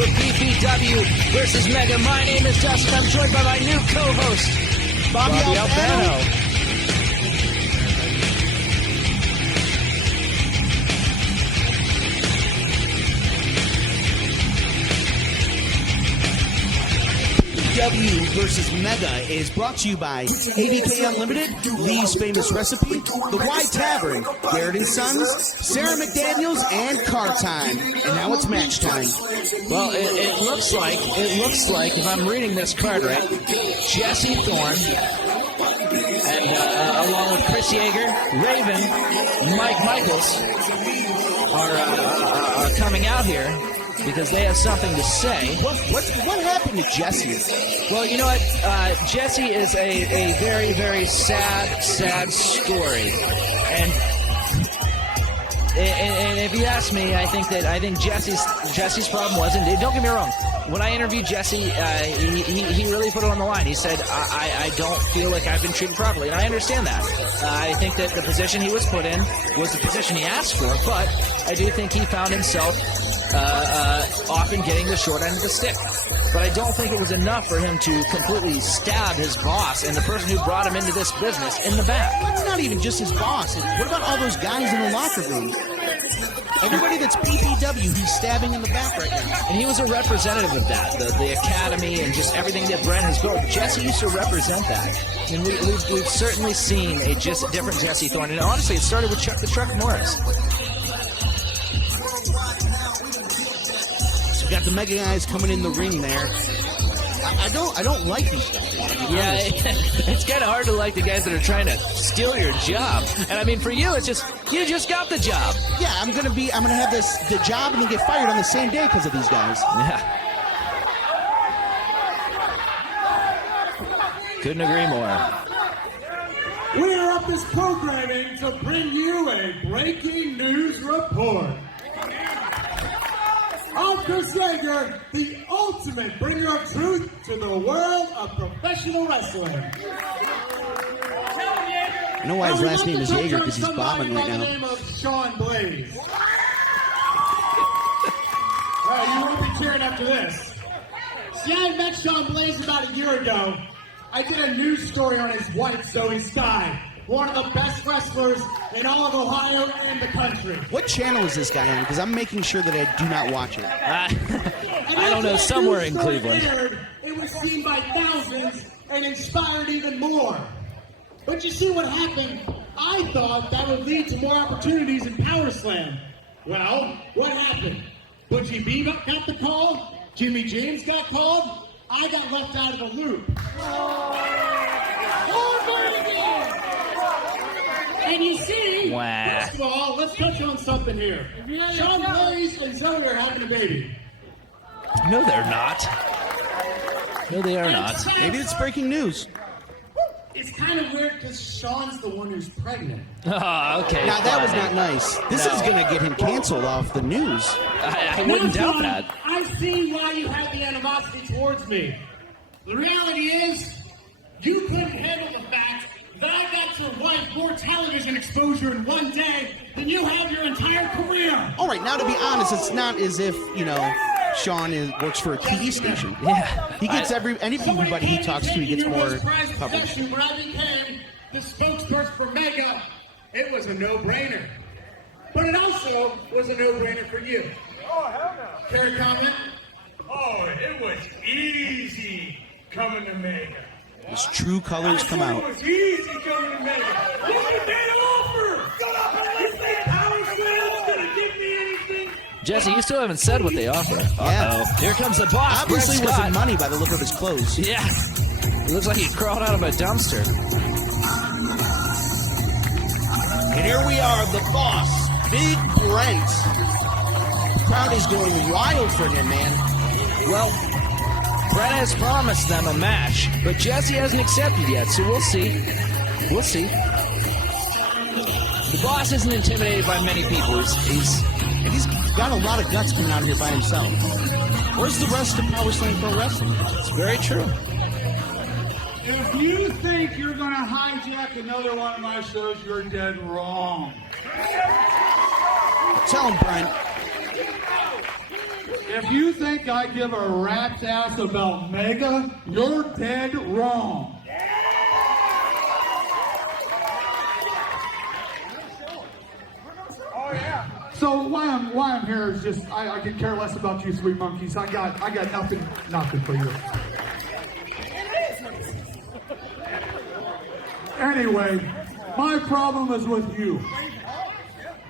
for PPW versus Mega. My name is Dustin. I'm joined by my new co-host, Bobby Albano. PPW versus Mega is brought to you by ABK Unlimited, Lee's Famous Recipe, The Y Tavern, Garrett & Sons, Sarah McDaniels, and Car Time. And now it's match time. Well, it looks like, if I'm reading this card right, Jesse Thorne, and along with Chris Yeager, Raven, Mike Michaels are coming out here because they have something to say. What happened to Jesse? Well, you know what? Jesse is a very, very sad story. And if you ask me, I think Jesse's problem wasn't. Don't get me wrong. When I interviewed Jesse, he really put it on the line. He said, I don't feel like I've been treated properly. And I understand that. I think that the position he was put in was the position he asked for, but I do think he found himself often getting the short end of the stick. But I don't think it was enough for him to completely stab his boss and the person who brought him into this business in the back. It's not even just his boss. What about all those guys in the locker room? Everybody that's PPW, he's stabbing in the back right now. And he was a representative of that, the academy and just everything that Brent has built. Jesse used to represent that. And we've certainly seen a different Jesse Thorne. And honestly, it started with the Truck Morris. Got the Mega guys coming in the ring there. I don't like these guys. Yeah, it's kind of hard to like the guys that are trying to steal your job. And I mean, for you, it's just you just got the job. Yeah, I'm gonna have the job and then get fired on the same day because of these guys. Yeah. Couldn't agree more. We are up this programming to bring you a breaking news report. I'm Chris Yeager, the ultimate bringer of truth to the world of professional wrestling. I know why his last name is Yeager, because he's bombing right now. The name of Sean Blaze. You won't be cheering after this. See, I met Sean Blaze about a year ago. I did a news story on his wife, Zoe Sky, one of the best wrestlers in all of Ohio and the country. What channel is this guy on? Because I'm making sure that I do not watch it. I don't know, somewhere in Cleveland. It was seen by thousands and inspired even more. But you see what happened? I thought that would lead to more opportunities in Power Slam. Well, what happened? Butchie B got the call, Jimmy James got called, I got left out of the loop. And you see, first of all, let's touch on something here. Sean Blaze and Zoe are having a baby. No, they're not. No, they are not. Maybe it's breaking news. It's kind of weird because Sean's the one who's pregnant. Oh, okay. Now, that was not nice. This is going to get him canceled off the news. I wouldn't doubt that. I see why you have the animosity towards me. The reality is, you couldn't handle the fact that I got your wife more television exposure in one day than you have your entire career. All right, now to be honest, it's not as if, Sean works for a TV station. Yeah. He gets anybody he talks to, he gets more coverage. When I became the spokesperson for Mega, it was a no-brainer. But it also was a no-brainer for you. Oh, hell no. Care to comment? Oh, it was easy coming to Mega. His true colors come out. It was easy coming to Mega. Look at that offer! You think Power Slam's gonna give me anything? Jesse, you still haven't said what they offer. Yeah. Here comes the boss. Obviously Brett wasn't Scott. money by the look of his clothes. Yeah. It looks like he crawled out of a dumpster. And here we are, the boss, Big Brent. The crowd is going wild for him, man. Well, Brent has promised them a match, but Jesse hasn't accepted yet, so we'll see. We'll see. The boss isn't intimidated by many people. He's got a lot of guts coming out here by himself. Where's the rest of Power Slam Pro Wrestling? It's very true. If you think you're going to hijack another one of my shows, you're dead wrong. Tell him, Brent. If you think I give a rat's ass about Mega, you're dead wrong. So why I'm here is just I could care less about you, sweet monkeys. I got nothing for you. Anyway, my problem is with you.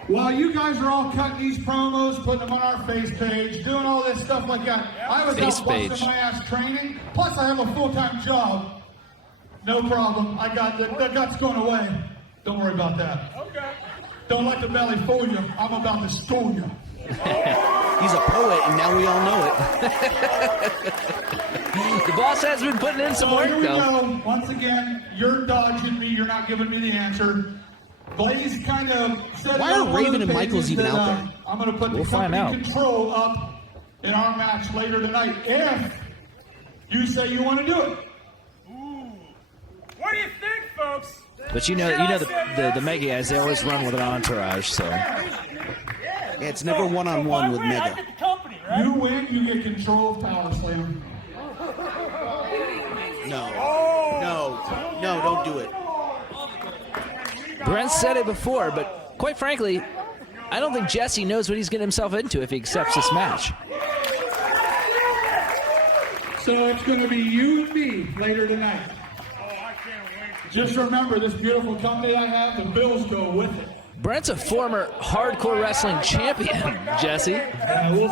While you guys are all cutting these promos, putting them on our face page, doing all this stuff like that, I was out busting my ass training. Plus, I have a full-time job. No problem. I got the guts going away. Don't worry about that. Okay. Don't let the belly fool you. I'm about to school you. He's a poet, and now we all know it. The boss has been putting in some work, here we though. go. Once again, you're dodging me. You're not giving me the answer. Blaze kind of said... Why are Raven and Michaels even out there? I'm going to put the company control up in our match later tonight if you say you want to do it. Ooh. What do you think, folks? But you know the Mega guys, they always run with an entourage, so. Yeah, it's never one-on-one with Mega. You win, you get control of Power Slam. No, don't do it. Brent said it before, but quite frankly, I don't think Jesse knows what he's getting himself into if he accepts this match. So it's going to be you and me later tonight. Just remember, this beautiful company I have, the bills go with it. Brent's a former hardcore wrestling champion, Jesse. We'll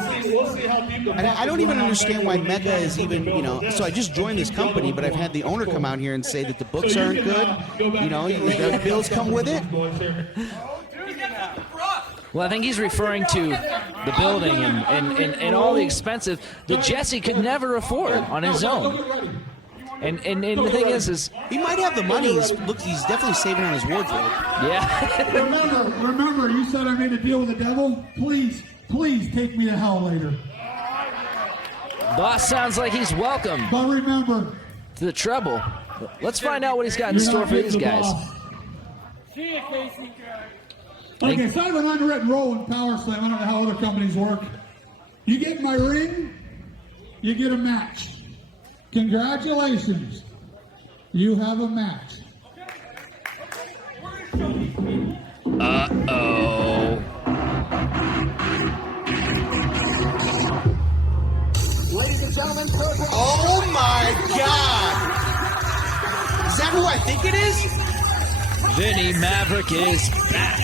see how deep I don't even understand why Mega is even, so I just joined this company, but I've had the owner come out here and say that the books aren't good. The bills come with it. Well, I think he's referring to the building and all the expensive that Jesse could never afford on his own. And the thing is he might have the money. He's definitely saving on his wardrobe. Yeah. remember, you said I made a deal with the devil. Please take me to hell later. Boss sounds like he's welcome. But remember, to the trouble. Let's find out what he's got in store for these guys. See you, Casey. Okay, so I have an unwritten rule in Power Slam. I don't know how other companies work. You get in my ring, you get a match. Congratulations. You have a match. Uh-oh. Ladies and gentlemen, Oh my God! Is that who I think it is? Vinnie Maverick is back.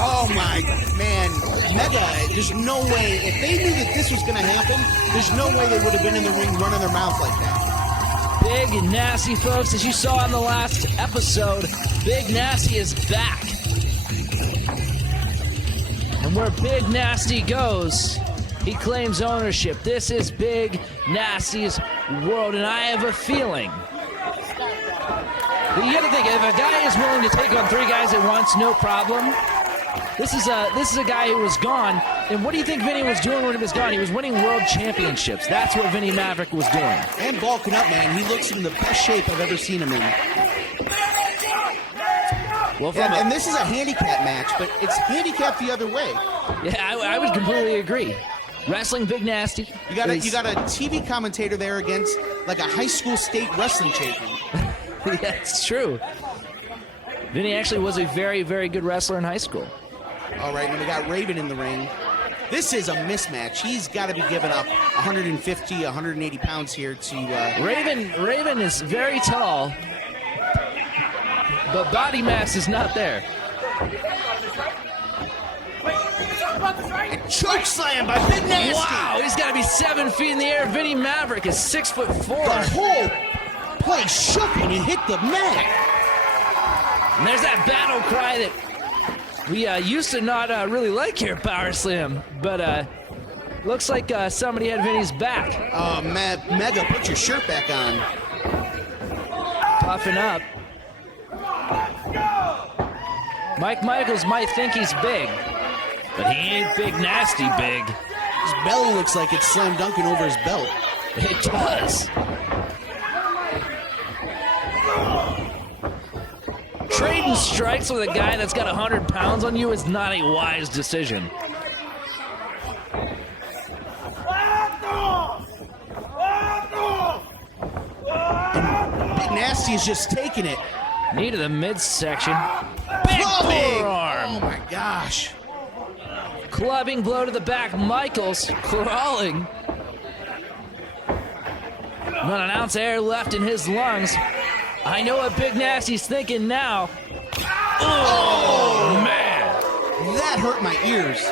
Oh my man, Mega, there's no way, if they knew that this was going to happen, there's no way they would have been in the ring running their mouth like that. Big and Nasty, folks, as you saw in the last episode, Big Nasty is back. And where Big Nasty goes, he claims ownership. This is Big Nasty's world, and I have a feeling. You gotta think, if a guy is willing to take on 3 guys at once, no problem. This is a guy who was gone, and what do you think Vinny was doing when he was gone? He was winning world championships. That's what Vinnie Maverick was doing. And bulking up, man. He looks in the best shape I've ever seen him in. Well, and this is a handicap match, but it's handicap the other way. Yeah, I would completely agree. Wrestling Big Nasty. You got a TV commentator there against like a high school state wrestling champion. Yeah, it's true. Vinny actually was a very, very good wrestler in high school. All right, and we got Raven in the ring. This is a mismatch. He's got to be giving up 150, 180 pounds here to... Raven is very tall, but body mass is not there. A choke slam by Big Nasty. Wow, he's got to be 7 feet in the air. Vinnie Maverick is 6'4". The whole place shook when he hit the mat. And there's that battle cry that we used to not really like here at Power Slam, but looks like somebody had Vinny's back. Oh, Mega, put your shirt back on. Puffing up. Mike Michaels might think he's big, but he ain't Big Nasty big. His belly looks like it's slam dunking over his belt. It does. Trading strikes with a guy that's got 100 pounds on you is not a wise decision. Nasty is just taking it. Knee to the midsection. Big Clubbing! forearm. Oh my gosh. Clubbing blow to the back. Michaels crawling. Not an ounce of air left in his lungs. I know what Big Nasty's thinking now. Oh, man. That hurt my ears.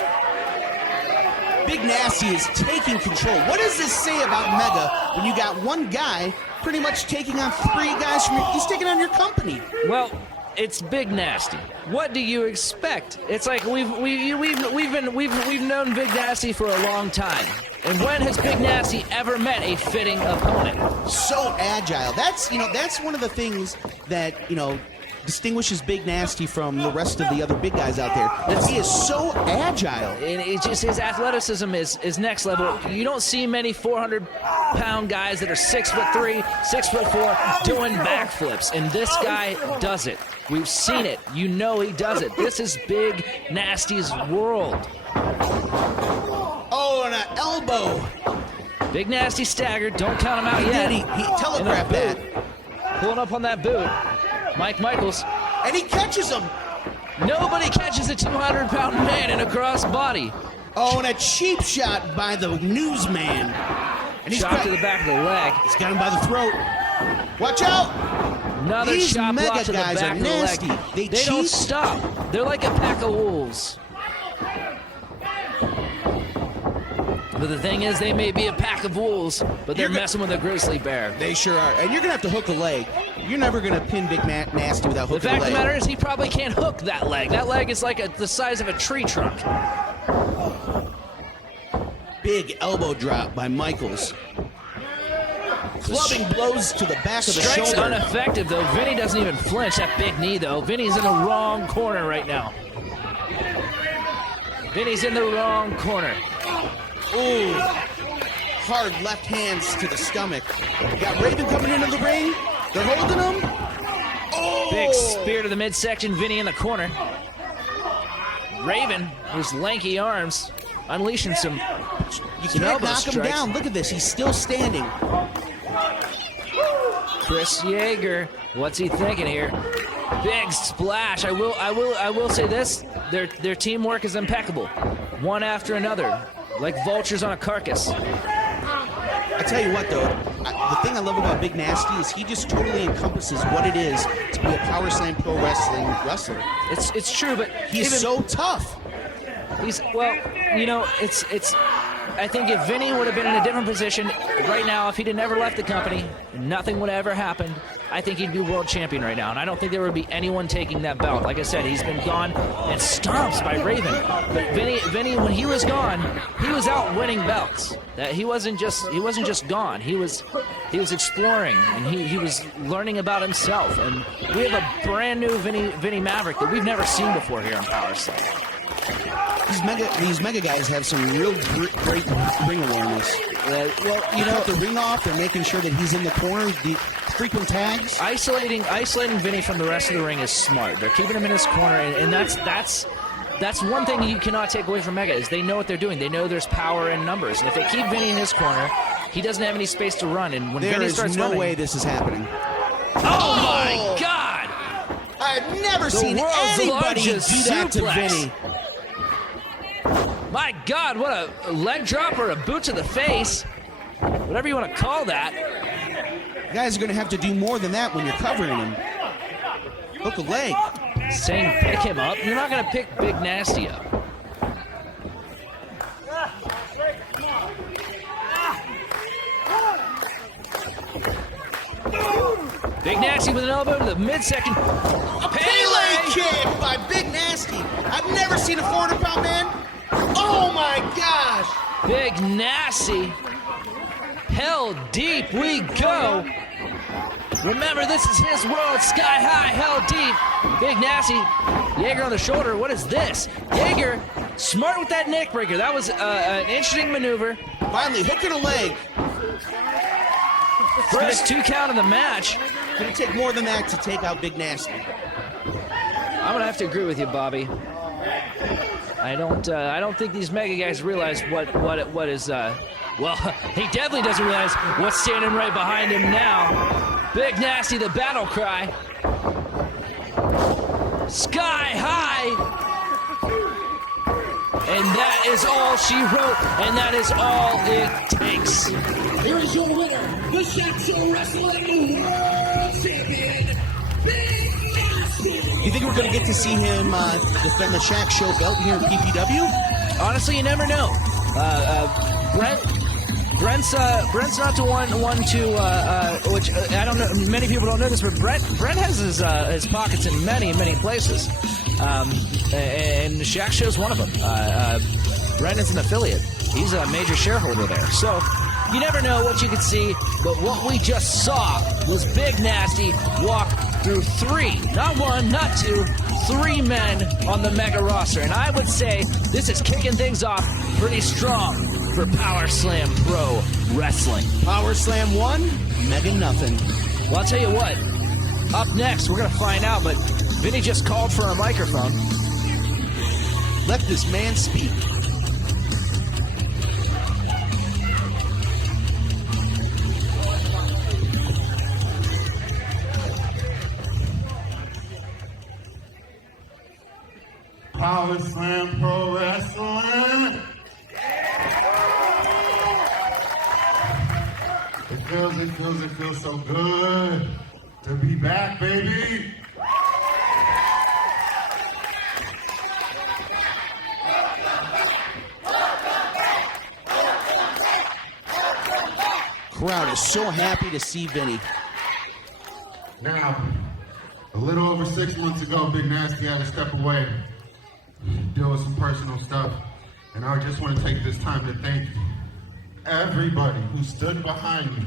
Big Nasty is taking control. What does this say about Mega when you got one guy pretty much taking on 3 guys from he's taking on your company? Well, it's Big Nasty. What do you expect? It's like we've known Big Nasty for a long time. And when has Big Nasty ever met a fitting opponent? So agile. That's one of the things that, distinguishes Big Nasty from the rest of the other big guys out there. That he is so agile. And it's just his athleticism is next level. You don't see many 400-pound guys that are 6'3", 6'4", doing backflips, and this guy does it. We've seen it. You know he does it. This is Big Nasty's world. Oh, and an elbow. Big Nasty staggered. Don't count him out yet. He telegraphed that. Pulling up on that boot. Mike Michaels. And he catches him. Nobody catches a 200-pound man in a crossbody. Oh, and a cheap shot by the newsman. And he's Shot to the back of the leg. He's got him by the throat. Watch out! Another These shot Mega block to the guys back are of the nasty. leg. They don't cheat. stop. They're like a pack of wolves. But the thing is, they may be a pack of wolves, but they're messing with a grizzly bear. They sure are. And you're going to have to hook a leg. You're never going to pin Big Nasty without hooking The a fact leg. of the matter is, he probably can't hook that leg. That leg is like the size of a tree trunk. Big elbow drop by Michaels. Clubbing blows to the back of the Strike's shoulder. ineffective, though. Vinny doesn't even flinch. That big knee, though. Vinny's in the wrong corner right now. Vinny's in the wrong corner. Ooh. Hard left hands to the stomach. You got Raven coming into the ring. They're holding him. Oh! Big spear to the midsection. Vinny in the corner. Raven, his lanky arms, unleashing some You can't elbow knock him strikes. down. Look at this. He's still standing. Chris Yeager, what's he thinking here? Big splash. I will say this: their teamwork is impeccable. One after another, like vultures on a carcass. I tell you what, though, the thing I love about Big Nasty is he just totally encompasses what it is to be a Power Slam Pro Wrestling wrestler. It's true, but He's so tough. He's it's. I think if Vinny would have been in a different position right now, if he'd have never left the company, nothing would have ever happened. I think he'd be world champion right now, and I don't think there would be anyone taking that belt. Like I said, he's been gone and stomps by Raven. But Vinny, when he was gone, he was out winning belts. That he wasn't just gone. He was exploring, and he was learning about himself. And we have a brand new Vinnie Maverick that we've never seen before here on Power Slam. These mega guys have some real great ring awareness. Well, cut the ring off. They're making sure that he's in the corner. The frequent tags. Isolating Vinny from the rest of the ring is smart. They're keeping him in his corner, and that's one thing you cannot take away from Mega is they know what they're doing. They know there's power in numbers, and if they keep Vinny in his corner, he doesn't have any space to run. And when Vinny starts There is no running, way this is happening. oh my God! I've never seen world's anybody do largest that to suplex. Vinny. My God, what a leg drop or a boot to the face, whatever you want to call that. Guys are going to have to do more than that when you're covering him. Hook a leg. Saying pick him up. You're not going to pick Big Nasty up. Big Nasty with an elbow to the midsection. A Pele kick by Big Nasty. I've never seen a 400-pound man. Oh my gosh. Big Nasty. Hell deep we go. Remember, this is his world. Sky high, hell deep. Big Nasty. Yeager on the shoulder. What is this? Yeager, smart with that neck breaker. That was an interesting maneuver. Finally hooking a leg. First 2 count of the match. Going to take more than that to take out Big Nasty. I'm gonna have to agree with you, Bobby. I don't think these mega guys realize what is Well, he definitely doesn't realize what's standing right behind him now. Big Nasty, the battle cry. Sky high. And that is all she wrote, and that is all it takes. Here is your winner, the Shack Show Wrestling World Champion, Big Nasty. You think we're going to get to see him defend the Shack Show belt here in PPW? Honestly, you never know. Brent's not the one to which I don't know. Many people don't know this, but Brent has his pockets in many places, and Shack Show's one of them. Brent is an affiliate. He's a major shareholder there, so you never know what you could see. But what we just saw was Big Nasty walk through three, not one, not two, three men on the mega roster, and I would say this is kicking things off pretty strong for Power Slam Pro Wrestling. Power Slam 1, Mega nothing. Well, I'll tell you what. Up next, we're going to find out, but Vinny just called for a microphone. Let this man speak. Power Slam Pro Wrestling. It feels so good to be back, baby. Crowd is so happy to see Vinny. Now, a little over 6 months ago, Big Nasty had to step away, deal with some personal stuff, and I just want to take this time to thank everybody who stood behind me.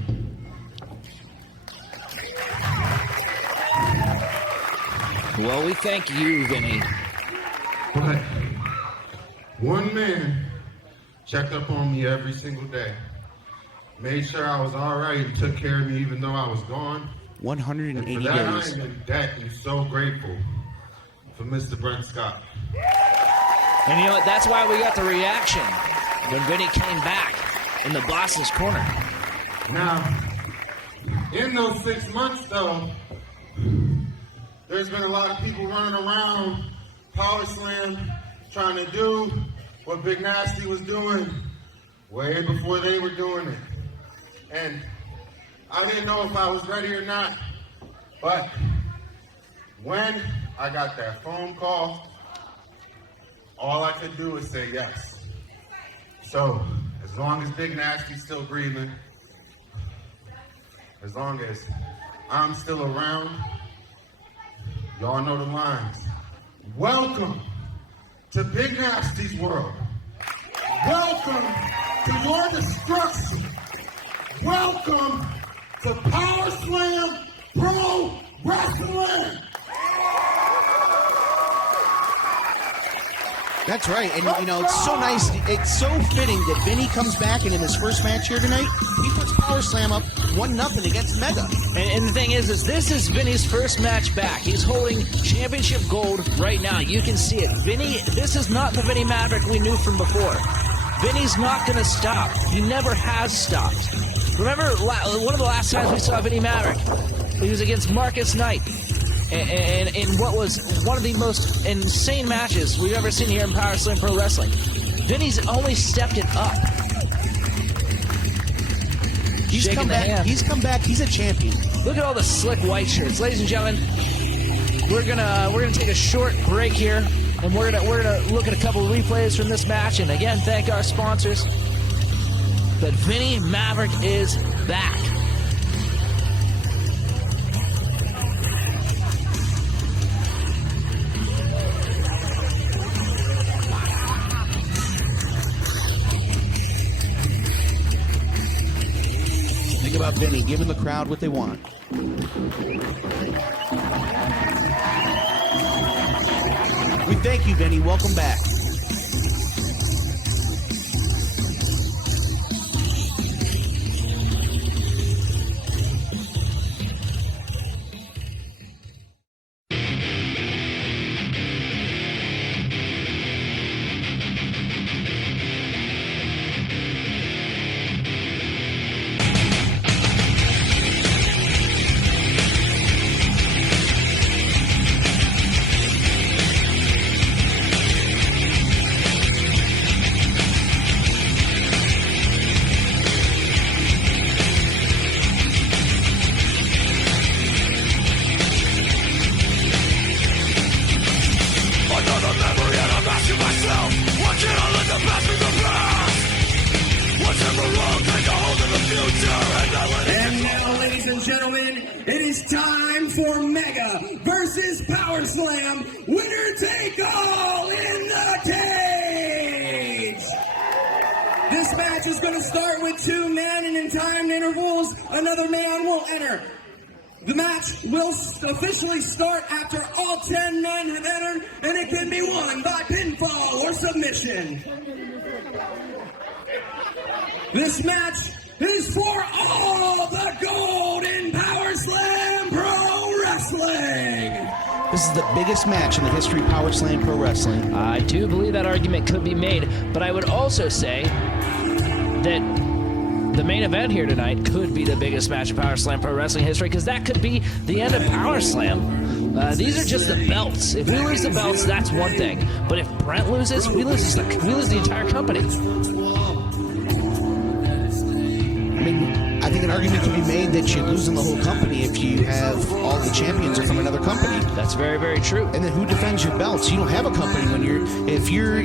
Well, we thank you, Vinny. But one man checked up on me every single day, made sure I was all right, and took care of me even though I was gone. 180 For that, days. I am in debt and so grateful for Mr. Brent Scott. And you know what? That's why we got the reaction when Vinny came back in the boss's corner. Now, in those 6 months, though, there's been a lot of people running around Power Slam trying to do what Big Nasty was doing way before they were doing it. And I didn't know if I was ready or not, but when I got that phone call, all I could do was say yes. So, as long as Big Nasty's still breathing, as long as I'm still around, y'all know the lines. Welcome to Big Nasty's world. Welcome to your destruction. Welcome to Power Slam Pro Wrestling. That's right, and you know, it's so nice, it's so fitting that Vinny comes back and in his first match here tonight, he puts Power Slam up 1-0 against Mega. And the thing is this is Vinny's first match back. He's holding championship gold right now. You can see it. Vinny, this is not the Vinnie Maverick we knew from before. Vinny's not going to stop. He never has stopped. Remember one of the last times we saw Vinnie Maverick? He was against Marcus Knight. And in what was one of the most insane matches we've ever seen here in Power Slam Pro Wrestling. Vinny's only stepped it up. He's come back. He's come back. He's a champion. Look at all the slick white shirts, ladies and gentlemen. We're gonna take a short break here, and we're gonna look at a couple of replays from this match, and again thank our sponsors. But Vinnie Maverick is back. Think about Vinny, giving the crowd what they want. We thank you, Vinny. Welcome back. ladies and gentlemen, it is time for Mega versus Power Slam. Winner take all in the cage. This match is going to start with 2 men, and in timed intervals, another man will enter. The match will officially start after all 10 men have entered, and it can be won by pinfall or submission. This match is for all the gold in Power Slam Pro Wrestling. This is the biggest match in the history of Power Slam Pro Wrestling. I do believe that argument could be made, but I would also say that the main event here tonight could be the biggest match in Power Slam Pro Wrestling history, because that could be the end of Power Slam. These are just the belts. If we lose the belts, that's one thing. But if Brent loses, we lose the entire company. I mean, I think an argument can be made that you're losing the whole company if you have all the champions are from another company. That's very, very true. And then who defends your belts? You don't have a company when if your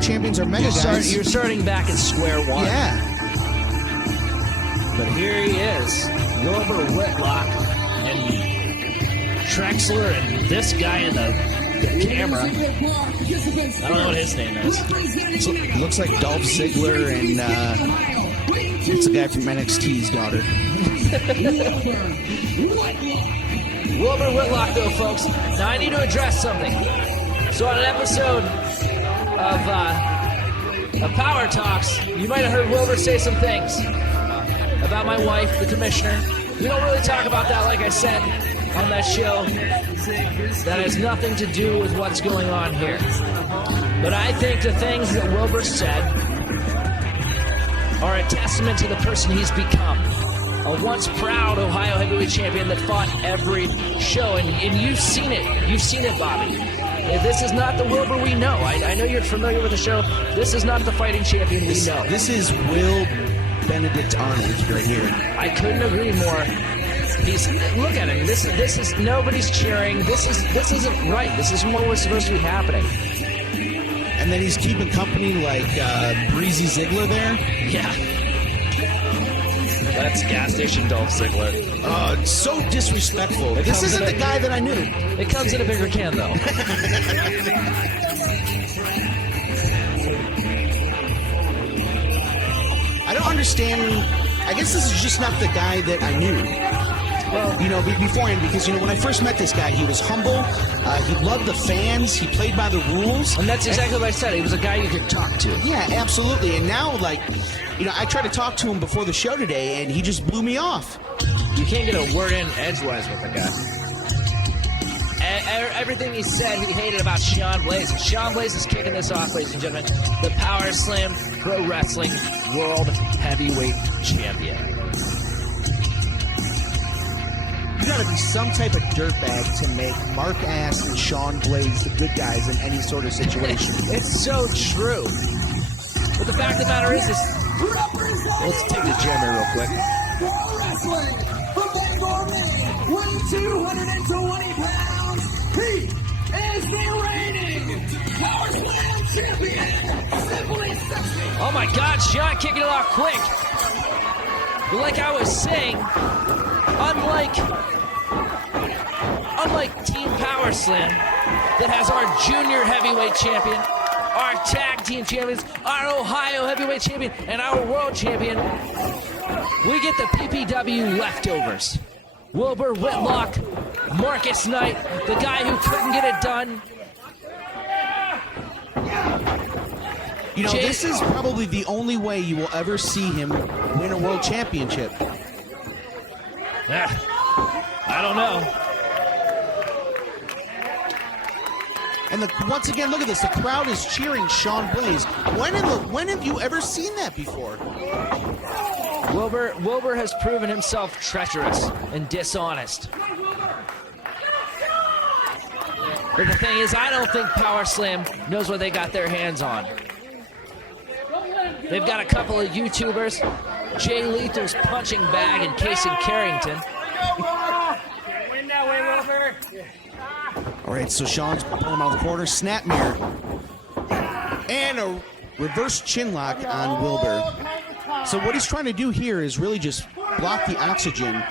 champions are Mega guys. You're starting back at square one. Yeah. But here he is, Wilbur Whitlock and Trexler and this guy in the camera. I don't know what his name is. So, looks like Dolph Ziggler and it's a guy from NXT's daughter. Wilbur Whitlock, though, folks. Now I need to address something. So on an episode of Power Talks, you might have heard Wilbur say some things about my wife, the commissioner. We don't really talk about that, like I said, on that show. That has nothing to do with what's going on here. But I think the things that Wilbur said are a testament to the person he's become. A once proud Ohio heavyweight champion that fought every show. And you've seen it. You've seen it, Bobby. This is not the Wilbur we know. I know you're familiar with the show. This is not the fighting champion we know. This is Will Benedict Arnold right here. I couldn't agree more. Look at him. This is nobody's cheering. This isn't right. This isn't what was supposed to be happening. And then he's keeping company like Breezy Ziggler there. Yeah. That's gas station Dolph Ziggler. It's so disrespectful. This isn't the guy that I knew. It comes in a bigger can, though. I don't understand. I guess this is just not the guy that I knew. Well, beforehand, because, when I first met this guy, he was humble. He loved the fans. He played by the rules. And that's exactly what I said. He was a guy you could talk to. Yeah, absolutely. And now, I tried to talk to him before the show today, and he just blew me off. You can't get a word in edgewise with the guy. Everything he said, he hated about Sean Blaze. And Sean Blaze is kicking this off, ladies and gentlemen. The Power Slam Pro Wrestling World Heavyweight Champion. You gotta be some type of dirtbag to make Mark Ass and Sean Blaze the good guys in any sort of situation. It's so true. But the fact of the matter is, let's take the jammer real quick. Pro Wrestling from Bangor, Maine, weighing 220 pounds. He is the reigning Power Slam champion. Simply sexy. Oh my God, Sean kicking it off quick. But like I was saying, unlike Team Power Slam, that has our junior heavyweight champion, our tag team champions, our Ohio heavyweight champion, and our world champion, we get the PPW leftovers. Wilbur Whitlock, Marcus Knight, the guy who couldn't get it done. This is probably the only way you will ever see him win a world championship. I don't know. And once again, look at this. The crowd is cheering Sean Blaze. When have you ever seen that before? Wilbur has proven himself treacherous and dishonest. But the thing is, I don't think Power Slam knows what they got their hands on. They've got a couple of YouTubers, Jay Lethal's punching bag and Casey Carrington. Win that way, Wilbur. All right, so Sean's pulling him out of the corner. Snap mirror. And a reverse chin lock on Wilbur. So what he's trying to do here is really just block the oxygen.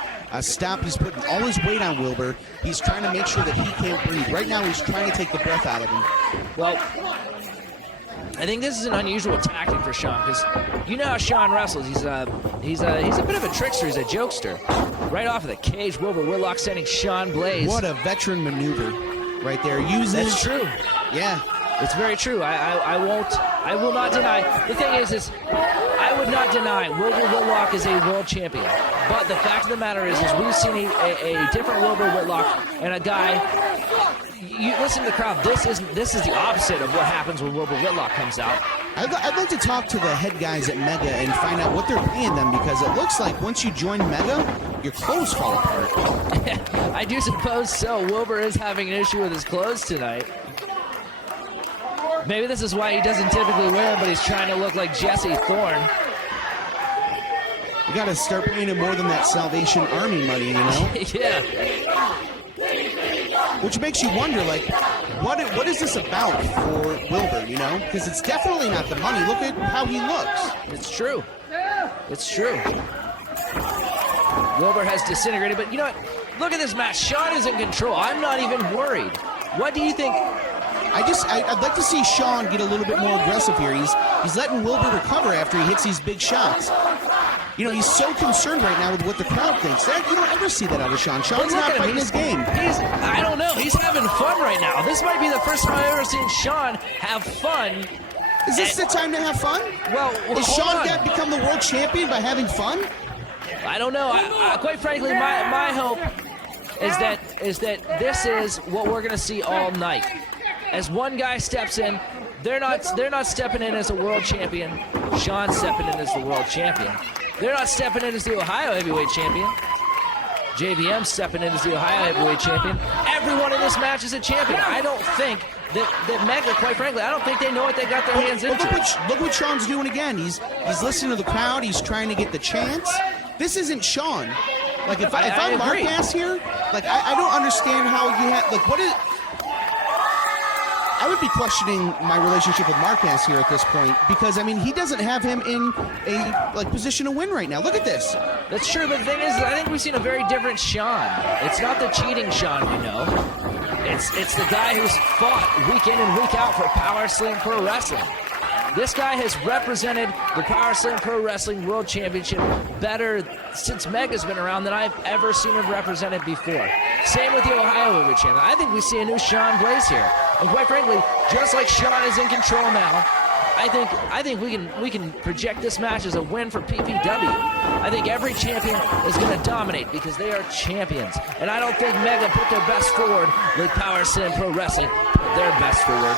Stop. He's putting all his weight on Wilbur. He's trying to make sure that he can't breathe. Right now, he's trying to take the breath out of him. Well, I think this is an unusual tactic for Sean, because you know how Sean wrestles. He's a bit of a trickster. He's a jokester. Right off of the cage, Wilbur Whitlock sending Sean Blaze. What a veteran maneuver right there. That's true. Yeah. It's very true. I will not deny. The thing is I would not deny Wilbur Whitlock is a world champion. But the fact of the matter is we've seen a different Wilbur Whitlock and a guy. You listen to the crowd. This is the opposite of what happens when Wilbur Whitlock comes out. I'd like to talk to the head guys at Mega and find out what they're paying them, because it looks like once you join Mega, your clothes fall apart. I do suppose so. Wilbur is having an issue with his clothes tonight. Maybe this is why he doesn't typically wear them, but he's trying to look like Jesse Thorne. You got to start paying him more than that Salvation Army money, you know? Yeah. Which makes you wonder, like, what is this about for Wilbur, you know? Because it's definitely not the money. Look at how he looks. It's true. It's true. Wilbur has disintegrated, but you know what? Look at this match. Sean is in control. I'm not even worried. What do you think? I'd like to see Sean get a little bit more aggressive here. He's letting Wilbur recover after he hits these big shots. You know, he's so concerned right now with what the crowd thinks. You don't ever see that out of Sean. Sean's not fighting his game. I don't know. He's having fun right now. This might be the first time I've ever seen Sean have fun. Is this the time to have fun? Well, is Sean going to become the world champion by having fun? I don't know. Quite frankly, my hope is that this is what we're going to see all night. As one guy steps in, they're not stepping in as a world champion. Sean's stepping in as the world champion. They're not stepping in as the Ohio heavyweight champion. JVM's stepping in as the Ohio heavyweight champion. Everyone in this match is a champion. I don't think that Mega, quite frankly, I don't think they know what they got their hands into. Look what Sean's doing again. He's listening to the crowd. He's trying to get the chance. This isn't Sean. Like, if I'm Marquez here, like, I don't understand how you have, like, what is... I would be questioning my relationship with Marquez here at this point, because I mean he doesn't have him in a position to win right now. Look at this. That's true, but the thing is, I think we've seen a very different Sean. It's not the cheating Sean we know. It's the guy who's fought week in and week out for Power Slam Pro Wrestling. This guy has represented the Power Slam Pro Wrestling World Championship better since Mega's been around than I've ever seen him represented before. Same with the Ohio Heavyweight Champion. I think we see a new Sean Blaze here. And quite frankly, just like Sean is in control now, I think we can project this match as a win for PPW. I think every champion is going to dominate because they are champions. And I don't think Mega put their best forward like Power Slam Pro Wrestling put their best forward.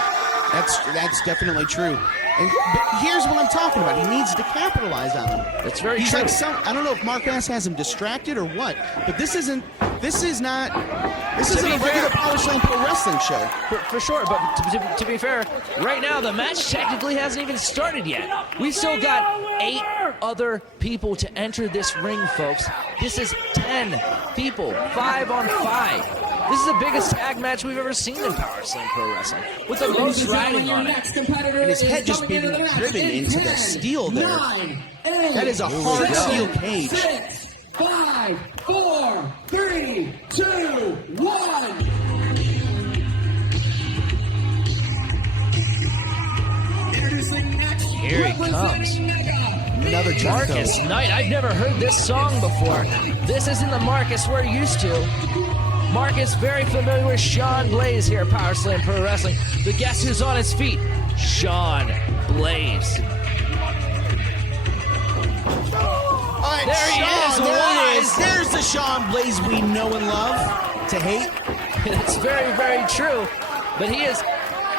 That's definitely true. But here's what I'm talking about. He needs to capitalize on him. That's very He's true. Like I don't know if Marquez has him distracted or what, but this isn't a regular Power Slam Pro Wrestling show. For sure, but to be fair, right now the match technically hasn't even started yet. We've still got 8 other people to enter this ring, folks. This is 10 people, 5 on 5. This is the biggest tag match we've ever seen in Power Slam Pro Wrestling, with the most riding on it. And his head just being driven into the steel there. That is a hard steel cage. 6, 5, 4, 3, 2, 1. Here he comes. Another Marcus Knight. I've never heard this song before. This isn't the Marcus we're used to. Marcus very familiar with Sean Blaze here at Power Slam Pro Wrestling. But guess who's on his feet? Sean Blaze. There he is. There's the Sean Blaze we know and love to hate. It's very, very true. But he is,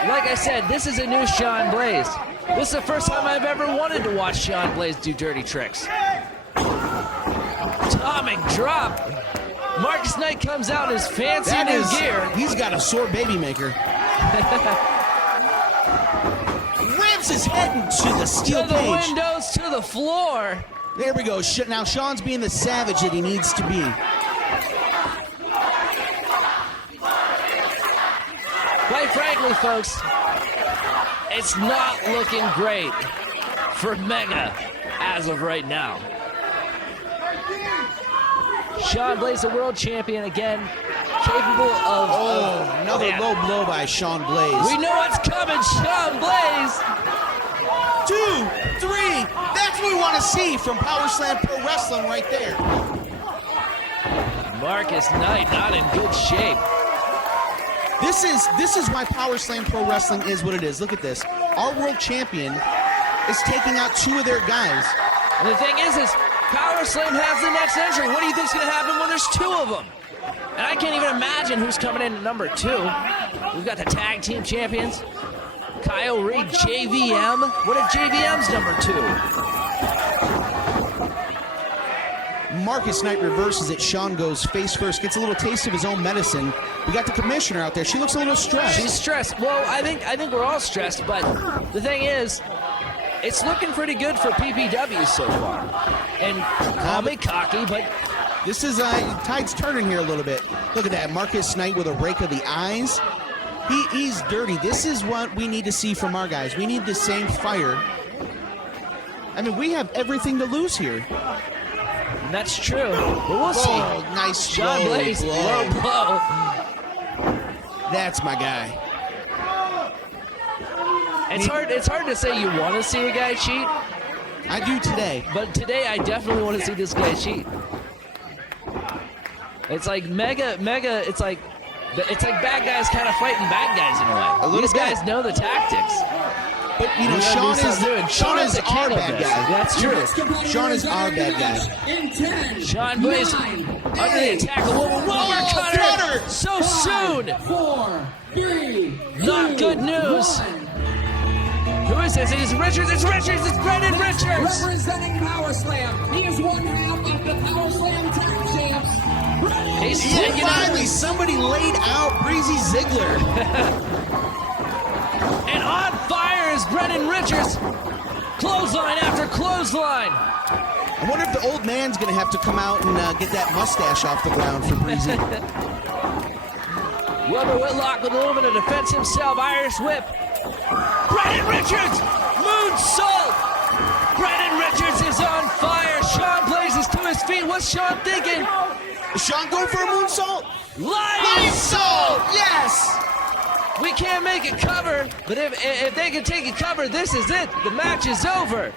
like I said, this is a new Sean Blaze. This is the first time I've ever wanted to watch Sean Blaze do dirty tricks. Atomic drop. Marcus Knight comes out in his fancy new gear. He's got a sore baby maker. Rams his head into the steel to the cage. windows, to the floor. There we go. Now Sean's being the savage that he needs to be. Quite frankly, folks, it's not looking great for Mega as of right now. Sean Blaze, the world champion again, capable of... Oh, another low blow by Sean Blaze. We know what's coming, Sean Blaze. 2, 3. That's what we want to see from Power Slam Pro Wrestling right there. Marcus Knight not in good shape. This is why Power Slam Pro Wrestling is what it is. Look at this. Our world champion is taking out 2 of their guys. And the thing is Power Slam has the next entry. What do you think's going to happen when there's 2 of them? And I can't even imagine who's coming in at number 2. We've got the tag team champions, Kyle Reed, JVM. What if JVM's number 2? Marcus Knight reverses it. Sean goes face first, gets a little taste of his own medicine. We got the commissioner out there. She looks a little stressed. She's stressed. Well, I think we're all stressed, but the thing is, it's looking pretty good for PPW so far. And call me cocky, but this is tide's turning here a little bit. Look at that. Marcus Knight with a rake of the eyes. He's dirty. This is what we need to see from our guys. We need the same fire. I mean, we have everything to lose here. That's true. But we'll see. Nice Sean Blaze, low blow. That's my guy. It's hard to say you want to see a guy cheat. I do today. But today I definitely want to see this guy cheat. It's like Mega, it's like bad guys kind of fighting bad guys in a way. These guys know the tactics. But, you know, Sean is our bad guy. That's true. Sean is our bad guy. Sean Blaze under the attack. A little cutter. So soon. 4, 3, Not good news. Who is this? It is Richards. It's Richards. It's Brendan Richards. Representing Power Slam. He is one half of the Power Slam Tag Champs. He's And taking finally, somebody laid out Breezy Ziegler. And on fire is Brendan Richards. Clothesline after clothesline. I wonder if the old man's going to have to come out and get that mustache off the ground for Breezy. Wilbur Whitlock with a little bit of defense himself. Irish whip. Brendan Richards! Moonsault! Brendan Richards is on fire. Sean Blaze is to his feet. What's Sean thinking? Is Sean going for a moonsault? Lionsault! Yes! We can't make it cover, but if they can take it cover, this is it. The match is over.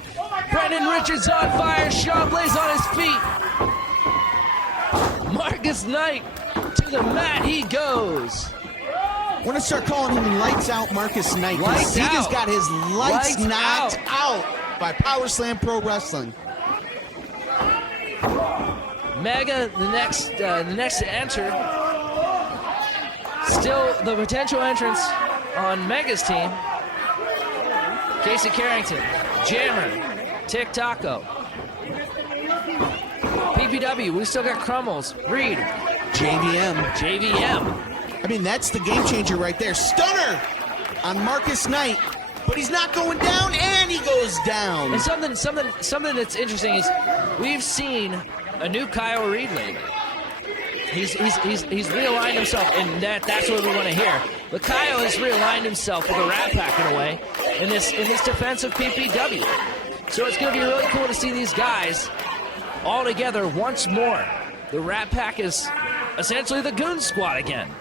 Brendan Richards on fire. Sean Blaze on his feet. Marcus Knight to the mat he goes. We're going to start calling him Lights Out Marcus Knight. Lights he out. just got his lights Lights knocked out by Power Slam Pro Wrestling. Mega, the next to enter. Still the potential entrance on Mega's team. Casey Carrington, Jammer, Tic Taco. PPW, we still got Crummels, Reed, JVM. I mean, that's the game changer right there. Stunner on Marcus Knight, but he's not going down, and he goes down. And something that's interesting is we've seen a new Kyle Reed lately. He's realigned himself, and that's what we want to hear. But Kyle has realigned himself with a Rat Pack in a way in this defense of PPW. So it's going to be really cool to see these guys all together once more. The Rat Pack is essentially the Goon Squad again,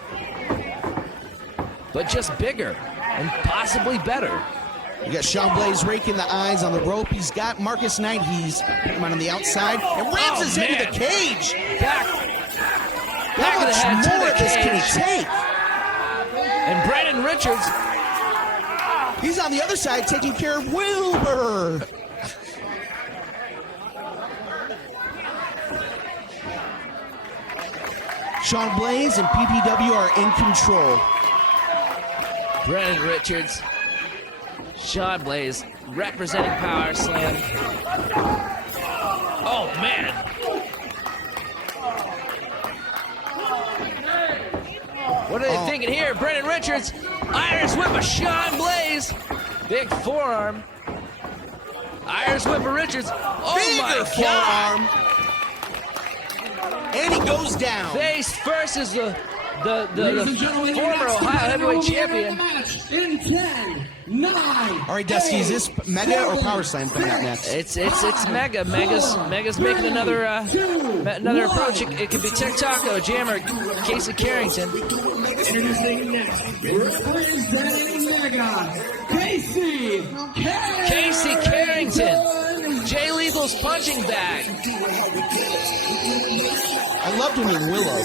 but just bigger and possibly better. You got Sean Blaze raking the eyes on the rope. He's got Marcus Knight. He's putting him on the outside and rams us into the cage. Back How of the head much to more the of this can he cage. take? And Brendan Richards, He's on the other side taking care of Wilbur. Sean Blaze and PPW are in control. Brendan Richards, Sean Blaze, representing Power Slam. Oh, man. What are they thinking here? Brendan Richards, Irish whip of Sean Blaze. Big forearm. Irish whip of Richards. Oh, Bigger my God. forearm. And he goes down. Face first is the Ladies and gentlemen, former Ohio heavyweight champion. In 10, 9. All right, Dusty, is this Mega or Power Slam coming up next? It's Mega. Mega's making another approach. It could be TikTok, Jammer, Casey Carrington. Introducing next, representing Mega, Casey Carrington. Jay Lethal's punching bag. I loved him in Willow.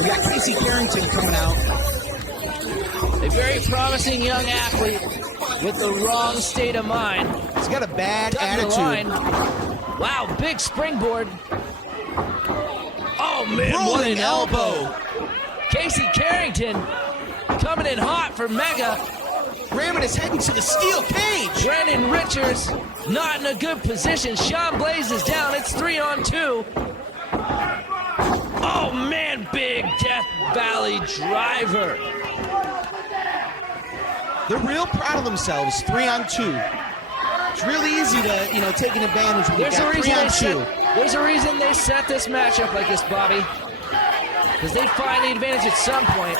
We got Casey Carrington coming out. A very promising young athlete with the wrong state of mind. He's got a bad Cutting the line. attitude. Wow, big springboard. Oh man, what Rolling an elbow. Casey Carrington coming in hot for Mega. Ramming his head into the steel cage. Brendan Richards not in a good position. Sean Blaze is down. It's 3-on-2. Oh man, big Death Valley driver. They're real proud of themselves. 3-on-2. It's really easy to, take an advantage when you got 3-on-2. There's a reason they set this matchup like this, Bobby. Because they find the advantage at some point.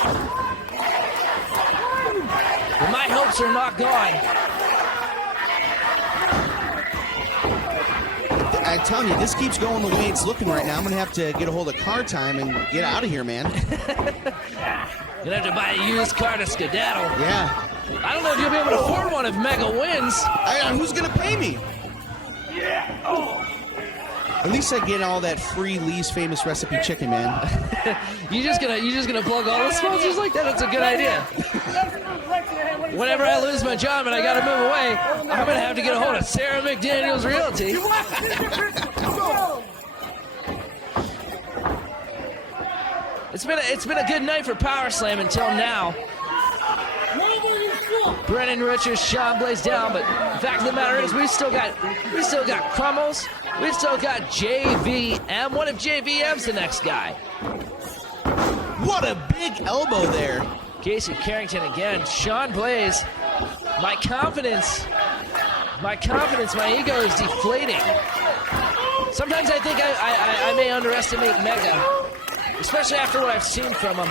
But my hopes are not gone. I'm telling you, this keeps going the way it's looking right now. I'm going to have to get a hold of car time and get out of here, man. You'll have to buy a used car to skedaddle. Yeah. I don't know if you'll be able to afford one if Mega wins. Who's going to pay me? Yeah. Oh. At least I get all that free Lee's Famous Recipe chicken, man. You just gonna plug all the sponsors like that? That's a good idea. Whenever I lose my job and I gotta move away, I'm gonna have to get a hold of Sarah McDaniel's Realty. It's been a good night for Power Slam until now. Brennan Richards, Sean Blaze down, but the fact of the matter is we still got Crummels, we've still got JVM. What if JVM's the next guy? What a big elbow there. Casey Carrington again, Sean Blaze. My confidence, my ego is deflating. Sometimes I think I may underestimate Mega, especially after what I've seen from him.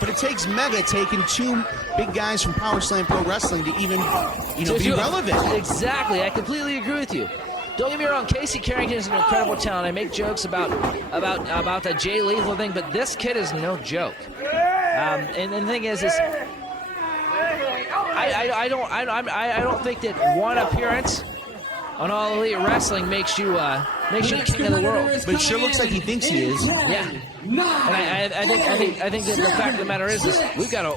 But it takes Mega taking two big guys from Power Slam Pro Wrestling to even, be relevant. Exactly, I completely agree with you. Don't get me wrong, Casey Carrington is an incredible talent. I make jokes about the Jay Lethal thing, but this kid is no joke. And the thing is I don't think that one appearance on All Elite Wrestling makes you king of the world. But it sure looks like he thinks he is. Yeah. And I think that the fact of the matter is we've got a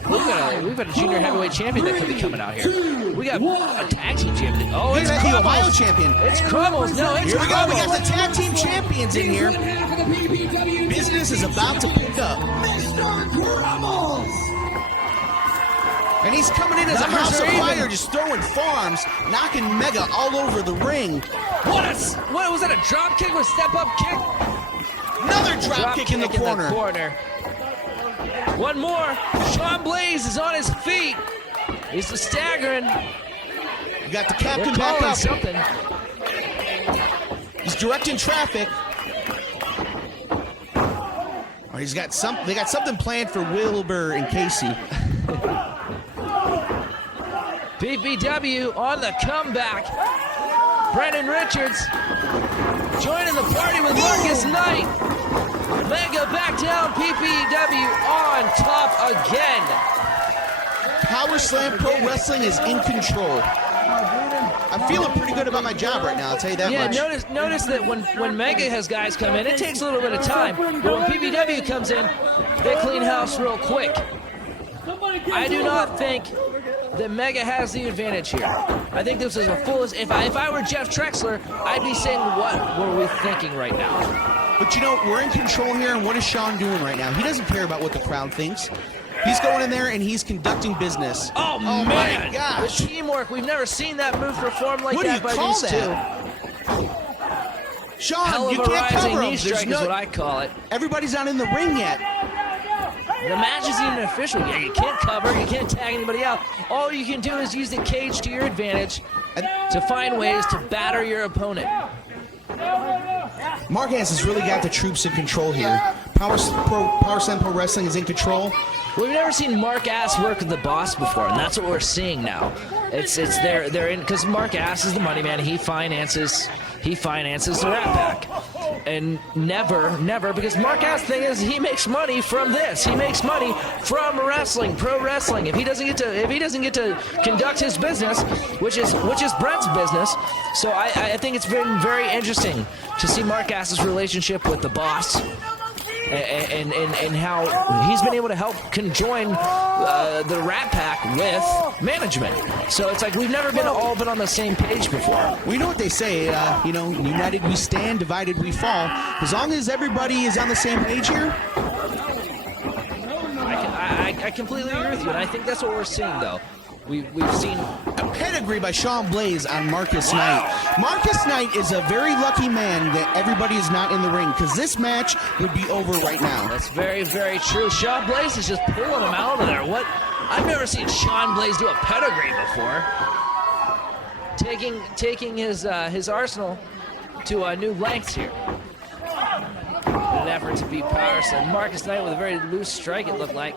junior heavyweight champion that could be coming out here. We got a tag team champion. Oh, it's the Ohio champion. It's Crummels. No, it's Here we go. Crummels. We got the tag team champions in here. Business is about to pick up. And he's coming in as a house of fire, just throwing forearms, knocking Mega all over the ring. What was that? A drop kick or step up kick? Another drop kick in the corner. One more. Sean Blaze is on his feet. He's staggering. You got the captain back up. Something. He's directing traffic. Or he's got something. They got something planned for Wilbur and Casey. PPW on the comeback. Brennan Richards joining the party with Marcus Knight. Mega back down. PPW on top again. Power Slam Pro Wrestling is in control. I'm feeling pretty good about my job right now, I'll tell you that much. Yeah, notice that when Mega has guys come in, it takes a little bit of time. But when PPW comes in, they clean house real quick. I do not think that Mega has the advantage here. I think this is a foolish. If I were Jeff Trexler, I'd be saying, what were we thinking right now? But we're in control here, and what is Sean doing right now? He doesn't care about what the crowd thinks. He's going in there and he's conducting business. Oh man, my gosh. The teamwork. We've never seen that move performed like what that by these two. Sean, Hell of you a can't rising cover knee him. strike is what I call it. Everybody's not in the ring yet. The match isn't even official yet. You can't cover, you can't tag anybody out. All you can do is use the cage to your advantage to find ways to batter your opponent. Marquez has really got the troops in control here. Power Slam Pro Wrestling is in control. We've never seen Mark Ass work with the boss before, and that's what we're seeing now. They're in because Mark Ass is the money man. He finances the Rat Pack, and never because Mark Ass thing is he makes money from this. He makes money from wrestling, pro wrestling. If he doesn't get to conduct his business, which is Brent's business, so I think it's been very interesting to see Mark Ass's relationship with the boss. And how he's been able to help conjoin the Rat Pack with management. So it's like we've never all been on the same page before. Well, you know what they say, united we stand, divided we fall. As long as everybody is on the same page here. I completely agree with you, and I think that's what we're seeing, though. We've seen a pedigree by Sean Blaze on Marcus Knight. Marcus Knight is a very lucky man that everybody is not in the ring, because this match would be over right now. That's very, very true. Sean Blaze is just pulling him out of there. What? I've never seen Sean Blaze do a pedigree before. Taking his arsenal to new lengths here. In an effort to beat Power Slam. Marcus Knight with a very loose strike, it looked like.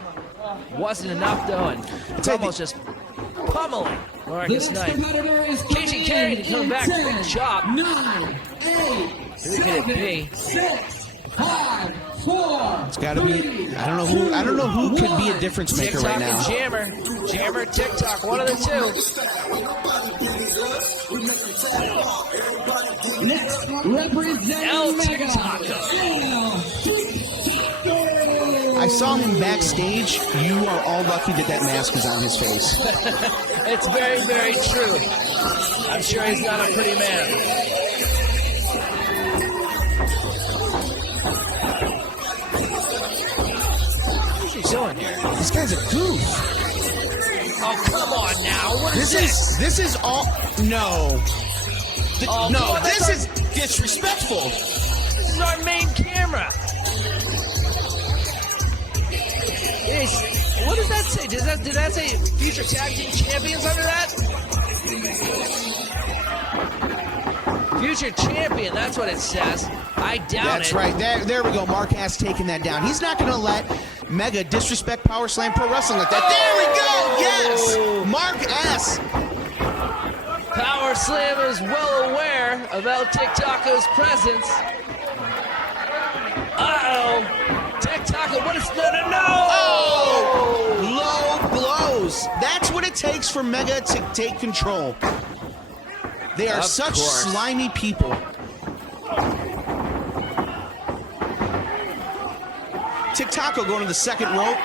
Wasn't enough, though, and it's almost just pummeling Marcus Knight. Casey Kennedy coming back, big chop. 9, 8, 7, 6, 5, 4. It's got to be. I don't know who could be a difference maker TikTok right now. And Jammer, TikTok, one of the two. Next, representing Mega. I saw him backstage. You are all lucky that mask is on his face. It's very, very true. I'm sure he's not a pretty man. What's he doing here? This guy's a goof. Oh, come on now. What is this? This is all. No. Oh, This is disrespectful. This is our main camera. What does that say? Did that say future tag team champions under that? Future champion, that's what it says. I doubt it. That's right. There we go. Mark has taken that down. He's not going to let Mega disrespect Power Slam Pro Wrestling like that. There we go. Yes. Mark S. Power Slam is well aware of El Tic-Taco's presence. Uh-oh. Tic-Taco, what is... No! Oh! Low blows. That's what it takes for Mega to take control. They are such slimy people. Tic-Taco going to the second rope.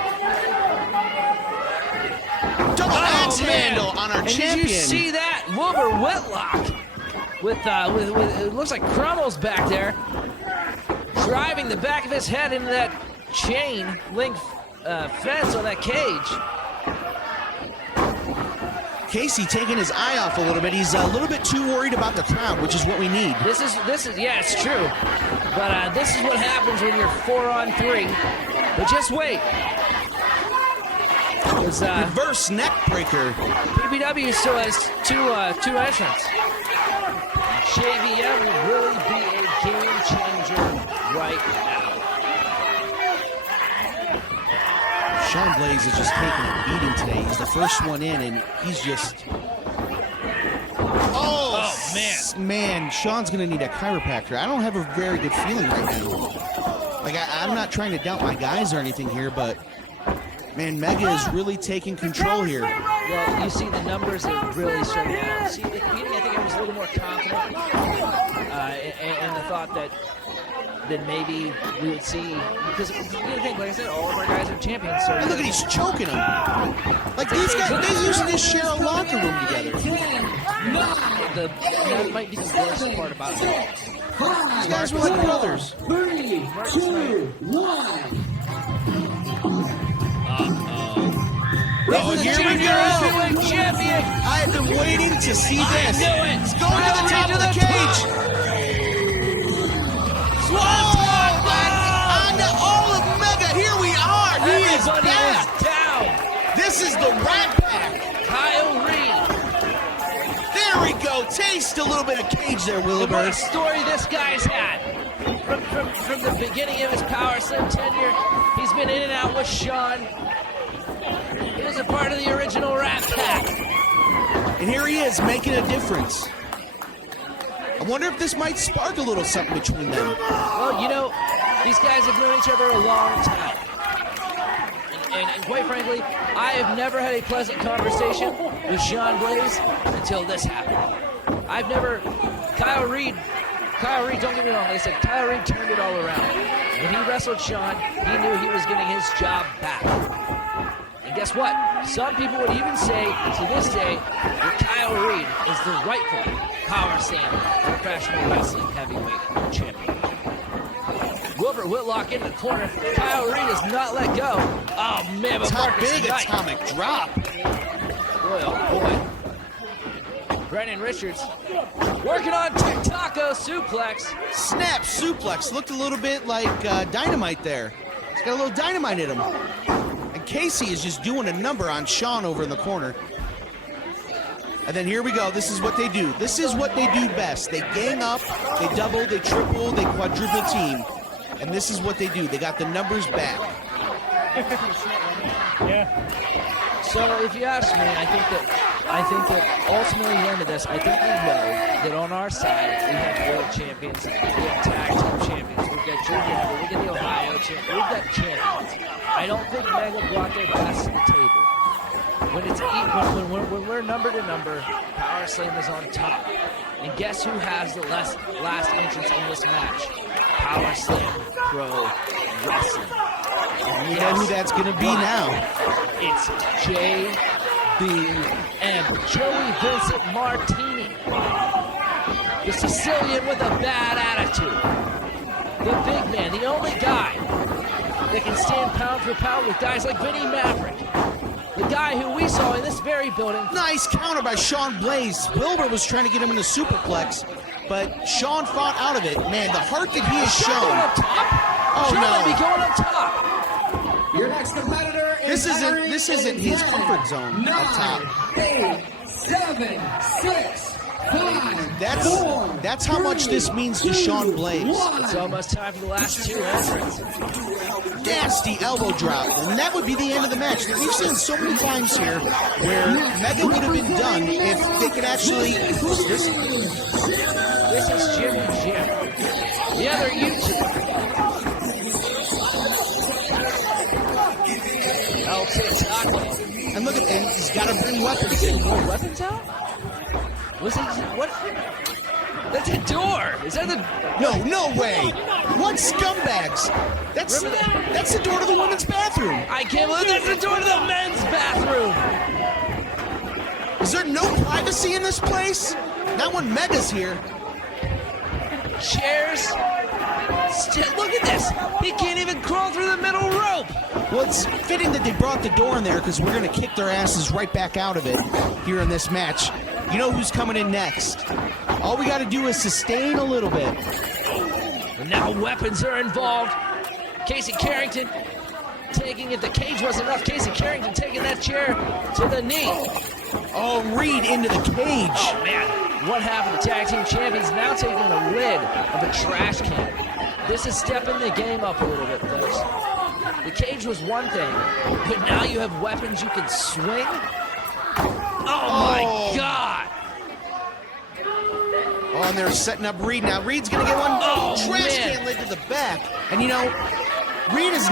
Double axe handle on our champion. Did you see that? Wilbur Whitlock with it looks like Crummel's back there, driving the back of his head into that chain link fence on that cage. Casey taking his eye off a little bit. He's a little bit too worried about the crowd, which is what we need. This is yeah, it's true. But this is what happens when you're 4-on-3. But just wait. Reverse neck breaker. PPW still has two entrants. JVM will really be a game changer right now. Sean Blaze is just taking a beating today. He's the first one in, and he's just... Oh, man. Sean's going to need a chiropractor. I don't have a very good feeling right now. Like, I'm not trying to doubt my guys or anything here, but, man, Mega is really taking control here. Well, you see the numbers are really starting out. See, at the beginning, I think I was a little more confident in the thought that maybe we would see, because you think, like I said, all of our guys are champions. So look at he's choking them. Like these guys, they usually just share a locker room together. That might be the worst part about it. These guys were like brothers. 3, 2, 1. Oh, here we go! Champion. I have been waiting to see this. I knew it. It's going to the top of the cage. On to all of Mega. Here we are. He is back. Down. This is the Rat Pack. Kyle Reed. There we go. Taste a little bit of cage there, What a Wilbur. story this guy's had. From the beginning of his Power Slam tenure, he's been in and out with Sean. He was a part of the original Rat Pack. And here he is, making a difference. I wonder if this might spark a little something between them. Well, you know, these guys have known each other a long time. And quite frankly, I have never had a pleasant conversation with Sean Blaze until this happened. Kyle Reed, don't get me wrong, like I said, Kyle Reed turned it all around. When he wrestled Sean, he knew he was getting his job back. And guess what? Some people would even say to this day that Kyle Reed is the rightful Power Slam Professional Wrestling Heavyweight Champion. Wilbur Whitlock in the corner. Kyle Reed does not let go. Oh man, but Top Marcus big Knight. atomic drop. Boy, oh boy. Brennan Richards working on Taco suplex. Snap suplex. Looked a little bit like dynamite there. He's got a little dynamite in him. And Casey is just doing a number on Sean over in the corner. And then here we go. This is what they do. This is what they do best. They gang up, they double, they triple, they quadruple team. And this is what they do. They got the numbers back. So if you ask me, I think that ultimately at the end of this, I think we know that on our side we have world champions, we have tag team champions, we've got junior heavy, we got the Ohio champions, we've got champions. I don't think Mega brought their best to the table. When we're number to number, Power Slam is on top. And guess who has the last entrance in this match? Power Slam Pro Wrestling. You know who that's going to be now. It's JVM, Joey Vincent Martini. The Sicilian with a bad attitude. The big man, the only guy that can stand pound for pound with guys like Vinnie Maverick. The guy who we saw in this very building. Nice counter by Sean Blaze. Wilbur was trying to get him in the superplex, but Sean fought out of it. Man, the heart that he has Sean shown. going up top? Oh, Sean no. might be going up top. Your next competitor is This isn't his comfort zone up top. 8, 7, 6, 5, That's how much this means to Sean Blaze. It's almost time for the last two entrants. Nasty elbow drop, and that would be the end of the match. We've seen so many times here where Mega would have been done if they could actually. This is Jimmy Jim, the other YouTuber. El Taco. And look at him, he's got to bring weapons in. More weapons out? Was it what? That's a door. Is that the? No way. What scumbags? That's the door to the women's bathroom. I can't believe that's the door to the men's bathroom. Is there no privacy in this place? Not when Mega's here. Chairs. Look at this. He can't even crawl through the middle rope. Well, it's fitting that they brought the door in there because we're going to kick their asses right back out of it here in this match. You know who's coming in next. All we got to do is sustain a little bit. And now weapons are involved. Casey Carrington taking it. The cage wasn't enough. Casey Carrington taking that chair to the knee. Oh, Reed into the cage. Oh, man. One half of the tag team champions now taking the lid of the trash can. This is stepping the game up a little bit, folks. The cage was one thing, but now you have weapons you can swing. Oh, my God. Oh, and they're setting up Reed now. Reed's going to get one. Oh, trash man. can led to the back. And, you know, Reed's a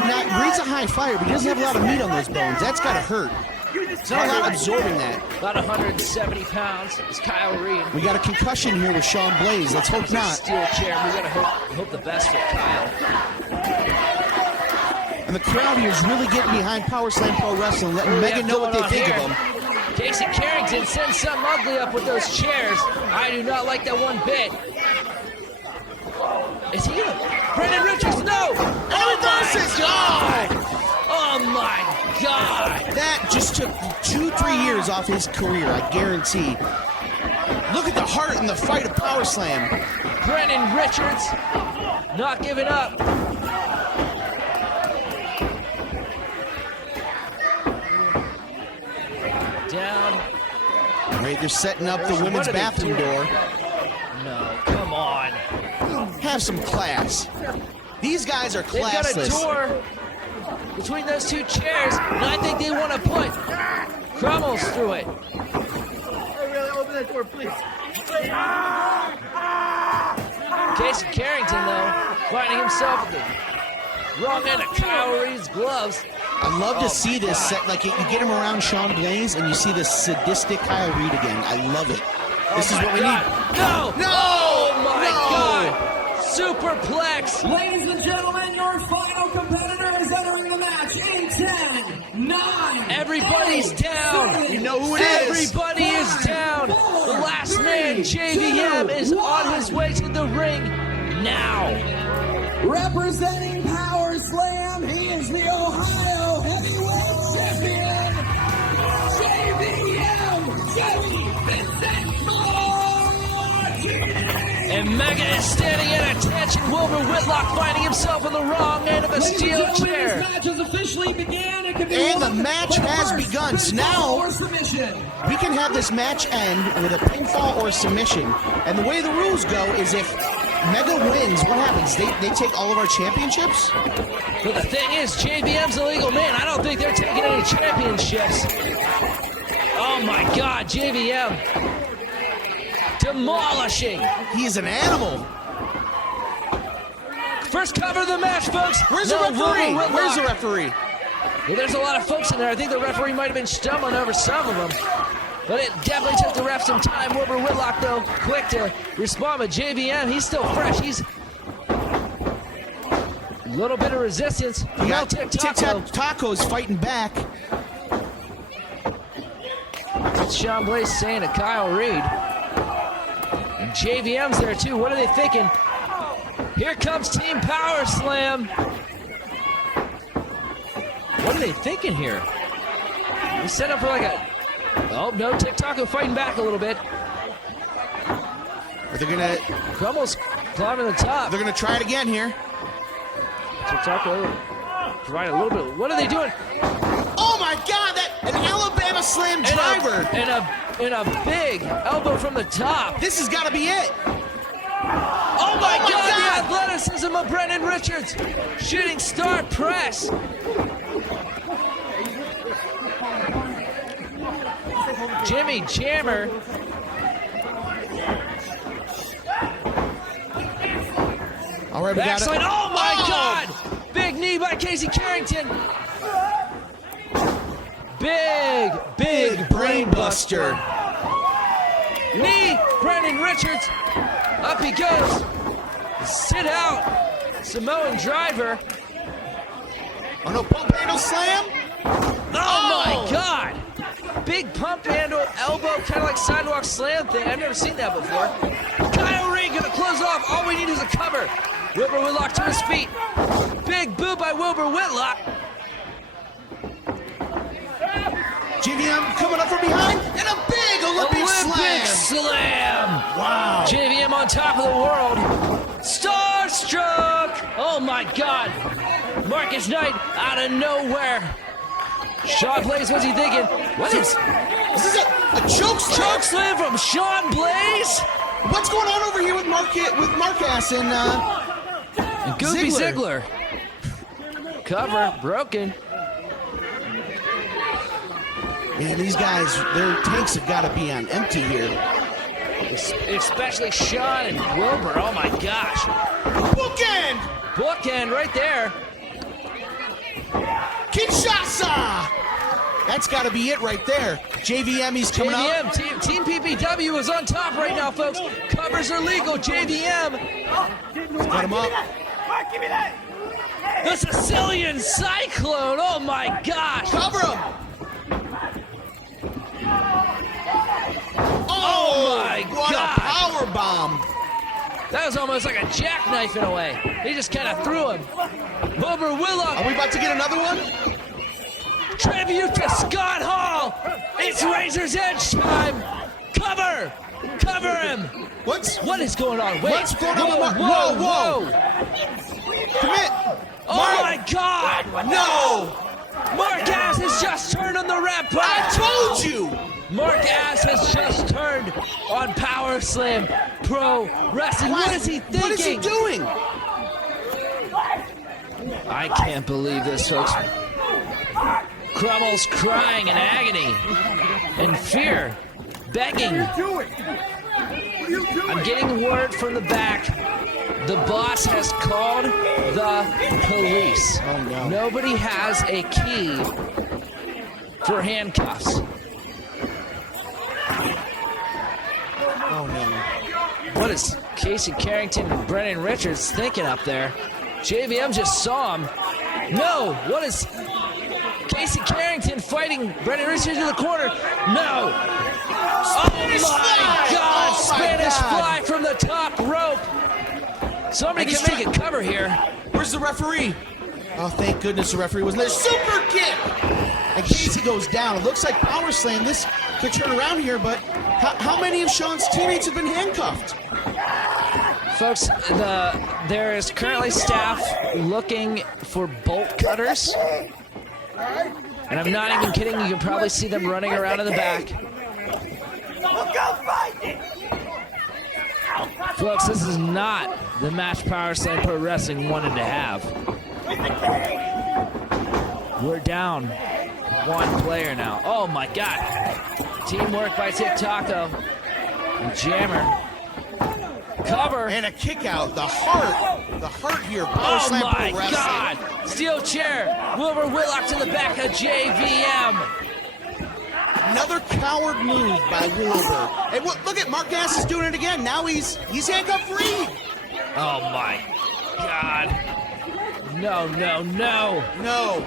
high flyer, but he doesn't have a lot of meat on those bones. That's got to hurt. He's not a lot absorbing that. About 170 pounds is Kyle Reed. We got a concussion here with Sean Blaze. Let's hope not. Steel chair. We got to hope the best for Kyle. And the crowd here is really getting behind Power Slam Pro Wrestling, letting Mega know what they think of him. Casey Carrington sends something ugly up with those chairs. I do not like that one bit. Is he Brendan Richards? No! And reverses! Oh my God! That just took 2-3 years off his career, I guarantee. Look at the heart and the fight of Power Slam. Brendan Richards not giving up. Down. Right, they're setting up the women's bathroom door. have some class. These guys are They've got a classless. door between those two chairs, and I think they want to put Crummels through it. Open that door, please. Casey Carrington, though, finding himself at the wrong end of Kyle Reed's gloves. I'd love to see this set, like you get him around Sean Blaze and you see this sadistic Kyle Reed again. I love it. This is what we need. No! No! Oh my No! God! Superplex! Ladies and gentlemen, your final competitor is entering the match in 10, 9. Everybody's down! You know who it is. Everybody is down! The last man, JVM, is on his way to the ring now! Representing Power Slam, he is the Ohio Heavyweight Champion, JVM, Jesse Vincent Martinez. And Mega is standing at attention. Wilbur Whitlock finding himself on the wrong end of a steel This chair. match has officially began. It can be And the won match by has first begun. So now or submission. we can have this match end with a pinfall or submission. And the way the rules go is if Mega wins, what happens? They take all of our championships? But the thing is, JVM's a legal man. I don't think they're taking any championships. Oh my God, JVM. Demolishing. He's an animal. First cover of the match, folks. Where's No, the referee? Wilbur Whitlock. Where's the referee? Well, there's a lot of folks in there. I think the referee might have been stumbling over some of them. But it definitely took the ref some time. Wilbur Whitlock, though, quick to respond. But JVM, he's still fresh. He's a little bit of resistance. You No got Tic Taco. Taco's fighting back. That's Sean Blaze saying to Kyle Reed. And JVM's there, too. What are they thinking? Here comes Team Power Slam. What are they thinking here? We set up for like a... Oh, no, Tic Taco fighting back a little bit. But they're gonna Crummels climbing the top. they're gonna try it again here. Tic Taco provide a little bit. What are they doing? Oh my God! An Alabama Slam driver. And a big elbow from the top. This has got to be it. Oh my God, the athleticism of Brendan Richards. Shooting star press. Jimmy Jammer. All right, we got it. Backslide. Oh my God! Big knee by Casey Carrington. Big brain buster. knee. Brendan Richards. Up he goes. Sit out. Samoan driver. Oh no, pump handle slam. Oh my God! Big pump handle, elbow, kind of like sidewalk slam thing. I've never seen that before. Kyle Reed gonna close off. All we need is a cover. Wilbur Whitlock to his feet. Big boot by Wilbur Whitlock. JVM coming up from behind and a big Olympic slam. Wow. JVM on top of the world. Starstruck. Oh my God. Marcus Knight out of nowhere. Sean Blaze, what's he thinking? What is This is a choke slam. choke slam from Sean Blaze? What's going on over here with Marcus and Goofy Ziggler. Cover broken. Man, these guys, their tanks have got to be on empty here. Especially Sean and Wilbur. Oh my gosh. Bookend! Bookend right there. Kinshasa! That's got to be it right there. JVM, he's coming out. JVM, Team PPW is on top right now, folks. Covers are legal. JVM. Got him up. Mark, give me that. The Sicilian Cyclone. Oh my gosh. Cover him. Oh my what God. a power bomb. That was almost like a jackknife in a way. He just kind of threw him. Wilbur Whitlock. Are we about to get another one? Tribute to Scott Hall. It's Razor's Edge time. Cover. Cover him. What is going on? Wait. What's going on? Whoa. Commit. Oh my God. No. Marquez has just turned on the rep. I told you. Mark Ass has just turned on Power Slam Pro Wrestling. What is he thinking? What is he doing? I can't believe this, folks. Crummel's crying in agony and fear, begging. I'm getting word from the back. The boss has called the police. Oh, no. Nobody has a key for handcuffs. Oh, no. What is Casey Carrington and Brennan Richards thinking up there? JVM just saw him. No! What is Casey Carrington fighting Brennan Richards in the corner? No! Oh my God! Oh my Spanish God. fly from the top rope. Somebody And can he's make a cover here. Where's the referee? Oh, thank goodness the referee wasn't there. Super kick! And Casey goes down. It looks like Power Slam. This could turn around here, but how many of Sean's teammates have been handcuffed? Folks, there is currently staff looking for bolt cutters. And I'm not even kidding, you can probably see them running around in the back. Folks, this is not the match Power Slam Pro Wrestling wanted to have. We're down one player now. Oh my God. Teamwork by TikToko. And Jammer. Cover. And a kick out. The heart here. Power Oh Slam my Pro Wrestling. God! Steel chair. Wilbur Willock to the back of JVM. Another coward move by Wilbur. And look at Mark Ass is doing it again. Now he's handcuff free. Oh my God! No, no, no! No.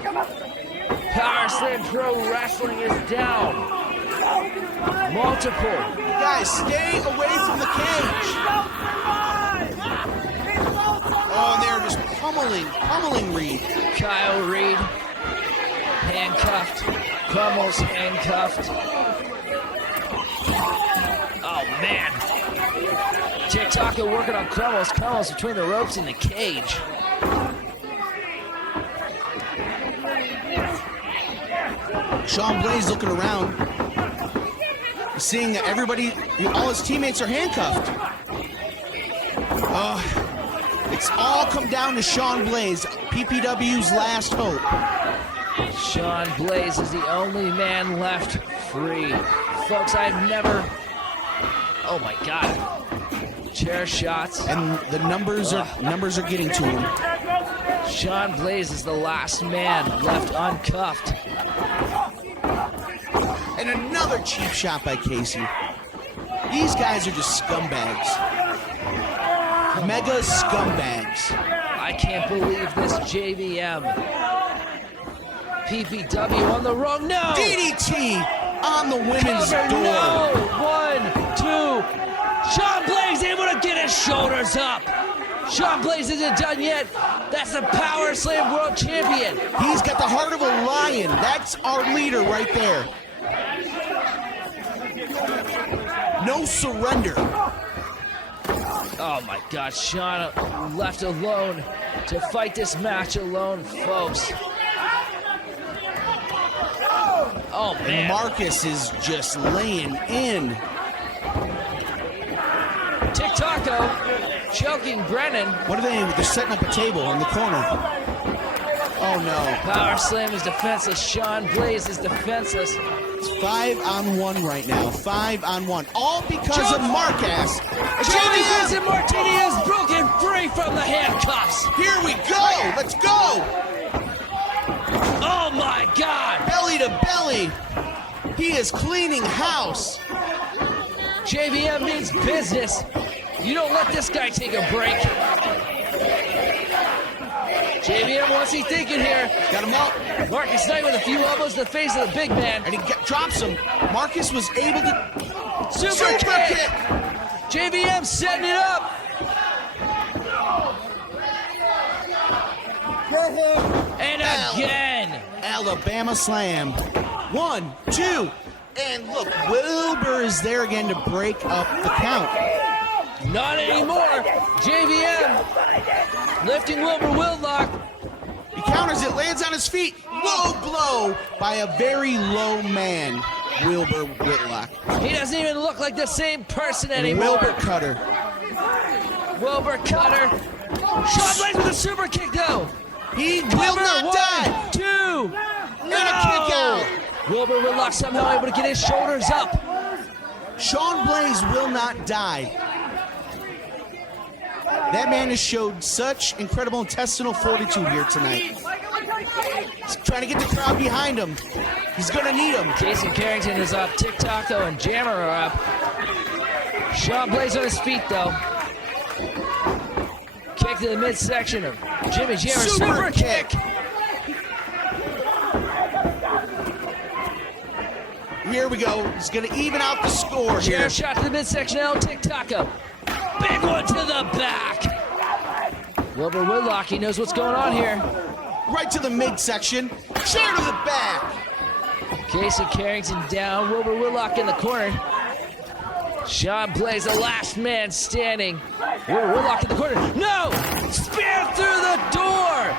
Power Slam Pro Wrestling is down. Multiple. Guys, stay away from the cage. Oh, and they're just pummeling Reed. Kyle Reed handcuffed. Crummel's handcuffed. Oh man. TikToko working on Crummel's. Crummel's between the ropes in the cage. Sean Blaze looking around, seeing that everybody, all his teammates are handcuffed. It's all come down to Sean Blaze, PPW's last hope. Sean Blaze is the only man left free. Folks, I've never... Oh my God. Chair shots. And the numbers are getting to him. Sean Blaze is the last man left uncuffed. And another cheap shot by Casey. These guys are just scumbags. Mega scumbags. I can't believe this JVM. PPW on the wrong. No! DDT on the women's Cover, door. no! 1, 2. Sean Blaze able to get his shoulders up. Sean Blaze isn't done yet. That's the Power Slam World Champion. He's got the heart of a lion. That's our leader right there. No surrender. Oh my God, Sean left alone to fight this match alone, folks. Oh man. Marcus is just laying in. TikToko choking Brennan. What are they? They're setting up a table in the corner. Oh no. Power Slam is defenseless. Sean Blaze is defenseless. It's 5-on-1 right now. 5-on-1. All because of Marcus. Jamie Vincent Martini is broken free from the handcuffs. Here we go. Let's go. Oh my God. Belly to belly. He is cleaning house. JVM means business. You don't let this guy take a break. JVM, what's he thinking here? Got him up. Marcus Knight with a few elbows to the face of the big man. And he drops him. Marcus was able to... Super kick. JVM setting it up. And again. Alabama slam. 1, 2, and look, Wilbur is there again to break up the count. Not anymore. JVM lifting Wilbur Whitlock. He counters it, lands on his feet. Low blow by a very low man. Wilbur Whitlock. He doesn't even look like the same person anymore. Wilbur Cutter. Wilbur Cutter. Shawn Blaze with a super kick, though. He will not die. 1, 2. And a kick out. Wilbur Whitlock somehow able to get his shoulders up. Shawn Blaze will not die. That man has showed such incredible intestinal fortitude here tonight. He's trying to get the crowd behind him. He's going to need him. Casey Carrington is up. TikTok, though, and Jammer are up. Shawn Blaze on his feet, though. Kick to the midsection of Jimmy Jammer. Super kick. Here we go. He's going to even out the score here. Chair shot to the midsection now. TikTok. Big one to the back. Wilbur Whitlock, he knows what's going on here. Right to the midsection. Chair to the back. Casey Carrington down. Wilbur Whitlock in the corner. Shawn Blaze, the last man standing. Wilbur Whitlock in the corner. No! Spear through the door!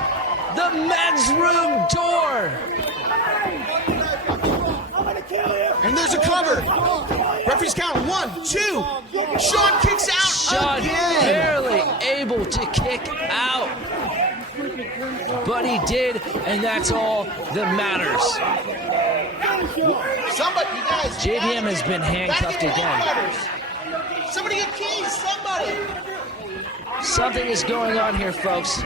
The men's room door! And there's a cover. Referee's count 1, 2. Shawn kicks out Shawn again. barely able to kick out. But he did, and that's all that matters. Somebody, you guys. JDM has been handcuffed again. Somebody get keys, somebody. Something is going on here, folks.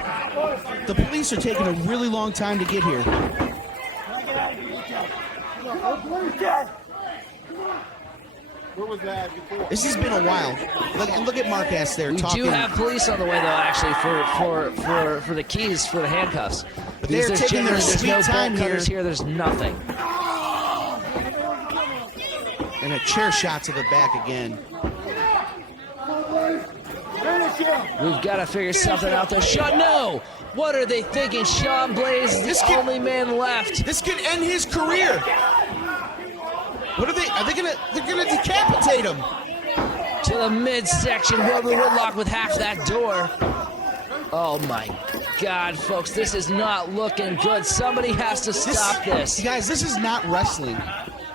The police are taking a really long time to get here. Where was that before? This has been a while. Look at Mark there We talking. do have police on the way, though, actually, for the keys for the handcuffs. But they're There's taking their generally- sweet there's no time bolt cutters here. here. There's nothing. And a chair shot to the back again. We've got to figure something out there. No! What are they thinking? Shawn Blaze is This the kid- only man left. This could end his career. What are they? They're gonna decapitate him. To the midsection, Wilbur Whitlock with half that door. Oh my God, folks, this is not looking good. Somebody has to stop this. Guys, this is not wrestling.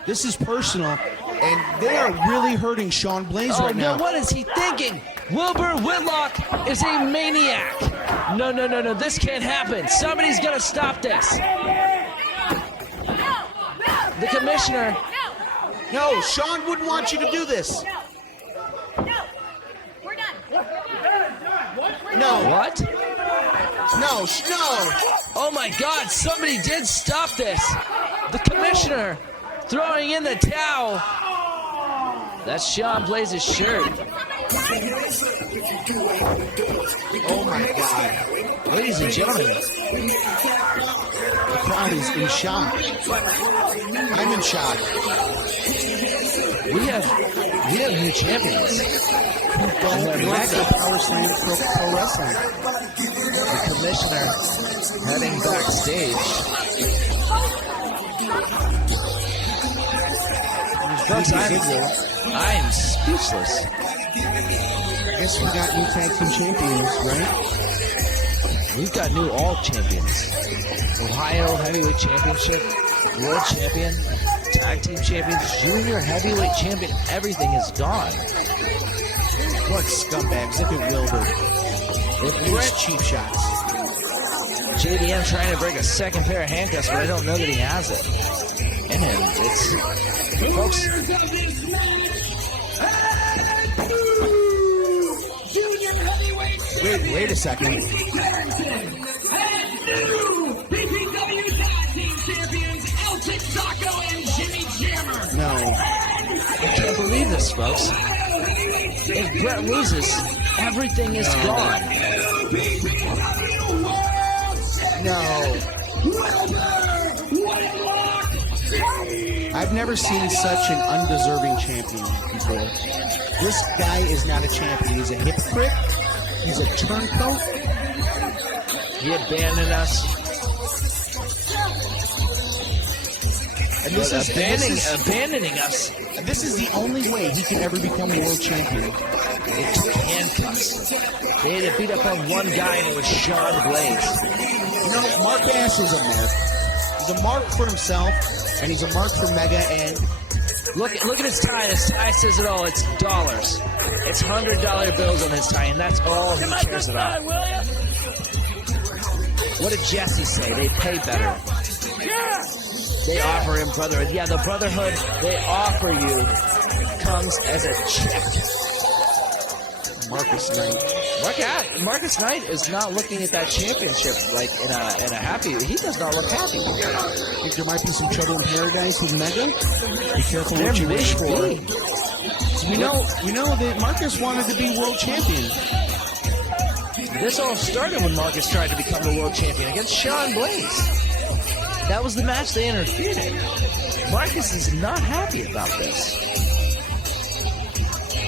This is personal, and they are really hurting Shawn Blaze Oh right no, now. what is he thinking? Wilbur Whitlock is a maniac. No, this can't happen. Somebody's gonna stop this. The commissioner. No, Shawn wouldn't want you to do this. We're done. No, What? no. Oh my God, somebody did stop this. The commissioner throwing in the towel. That's Shawn Blaze's shirt. Oh my God. Ladies and gentlemen, The crowd is in shock. I'm in shock. we have new champions. Don't want the Power Slam pro wrestling. The commissioner heading backstage. Folks, I am speechless. I guess we got new tag team champions, right? We've got new all champions. Ohio Heavyweight Championship, World Champion, Tag Team Champions, Junior Heavyweight Champion. Everything is gone. What scumbags? Look at Wilbur. Look at these cheap shots. JDM trying to break a second pair of handcuffs, but I don't know that he has it in him. It's, folks, Wait a second. No. I can't believe this, folks. If Brett loses, everything is gone. No. I've never seen such an undeserving champion before. This guy is not a champion. He's a hypocrite. He's a turncoat. He abandoned us. And this is Abandoning us. this is the only way he can ever become a world champion. It took handcuffs. They had to beat up on one guy, and it was Shawn Blaze. You know, Mark Bass is a mark. He's a mark for himself, and he's a mark for Mega, and Look at his tie. His tie says it all. It's dollars. It's $100 bills on his tie, and that's all he cares about. What did Jesse say? They pay better. They offer him brotherhood. Yeah, the brotherhood they offer you comes as a check. Marcus Knight. Marcus Knight is not looking at that championship like in a happy. He does not look happy. I think there might be some trouble in paradise with Mega. Be careful what you wish for. You know that Marcus wanted to be world champion. This all started when Marcus tried to become the world champion against Sean Blaze. That was the match they interfered in. Marcus is not happy about this.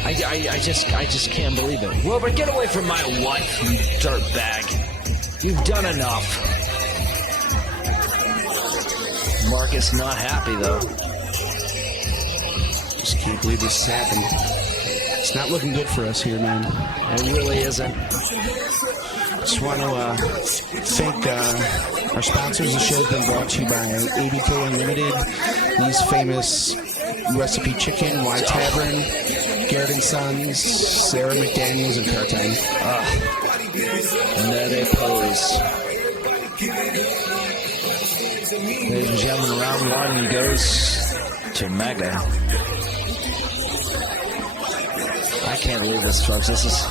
I just can't believe it. Wilbur, get away from my wife, you dirtbag. You've done enough. Marcus not happy, though. Just can't believe this is happening. It's not looking good for us here, man. It really isn't. Just want to thank our sponsors. The show's been brought to you by ABK Unlimited, These Famous Recipe Chicken, Y Tavern, Garrett & Sons, Sarah McDaniels, and Cartine. And there they pose. Ladies and gentlemen, round one goes to Mega. I can't believe this, folks. This is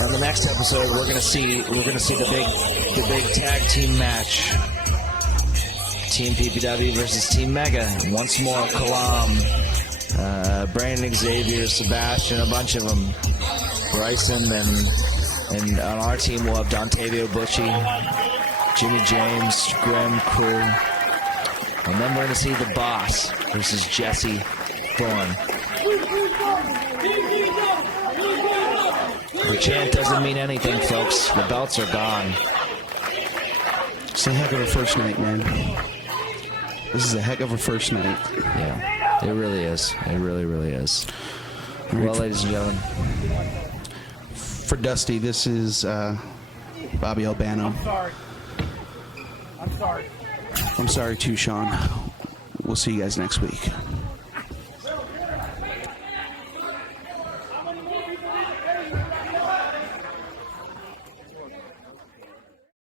on the next episode. We're gonna see the big tag team match. Team PPW versus Team Mega. Once more, Kalam, Brandon, Xavier, Sebastian, a bunch of them. Bryson, and on our team we'll have Dontavio Butchie, Jimmy James, Grim, Crew. And then we're going to see the Boss versus Jesse Thorne. The chant doesn't mean anything, folks. The belts are gone. It's a heck of a first night, man. This is a heck of a first night. Yeah, it really is. It really, really is. Well, ladies and gentlemen. For Dusty, this is Bobby Albano. I'm sorry. I'm sorry. I'm sorry too, Sean. We'll see you guys next week.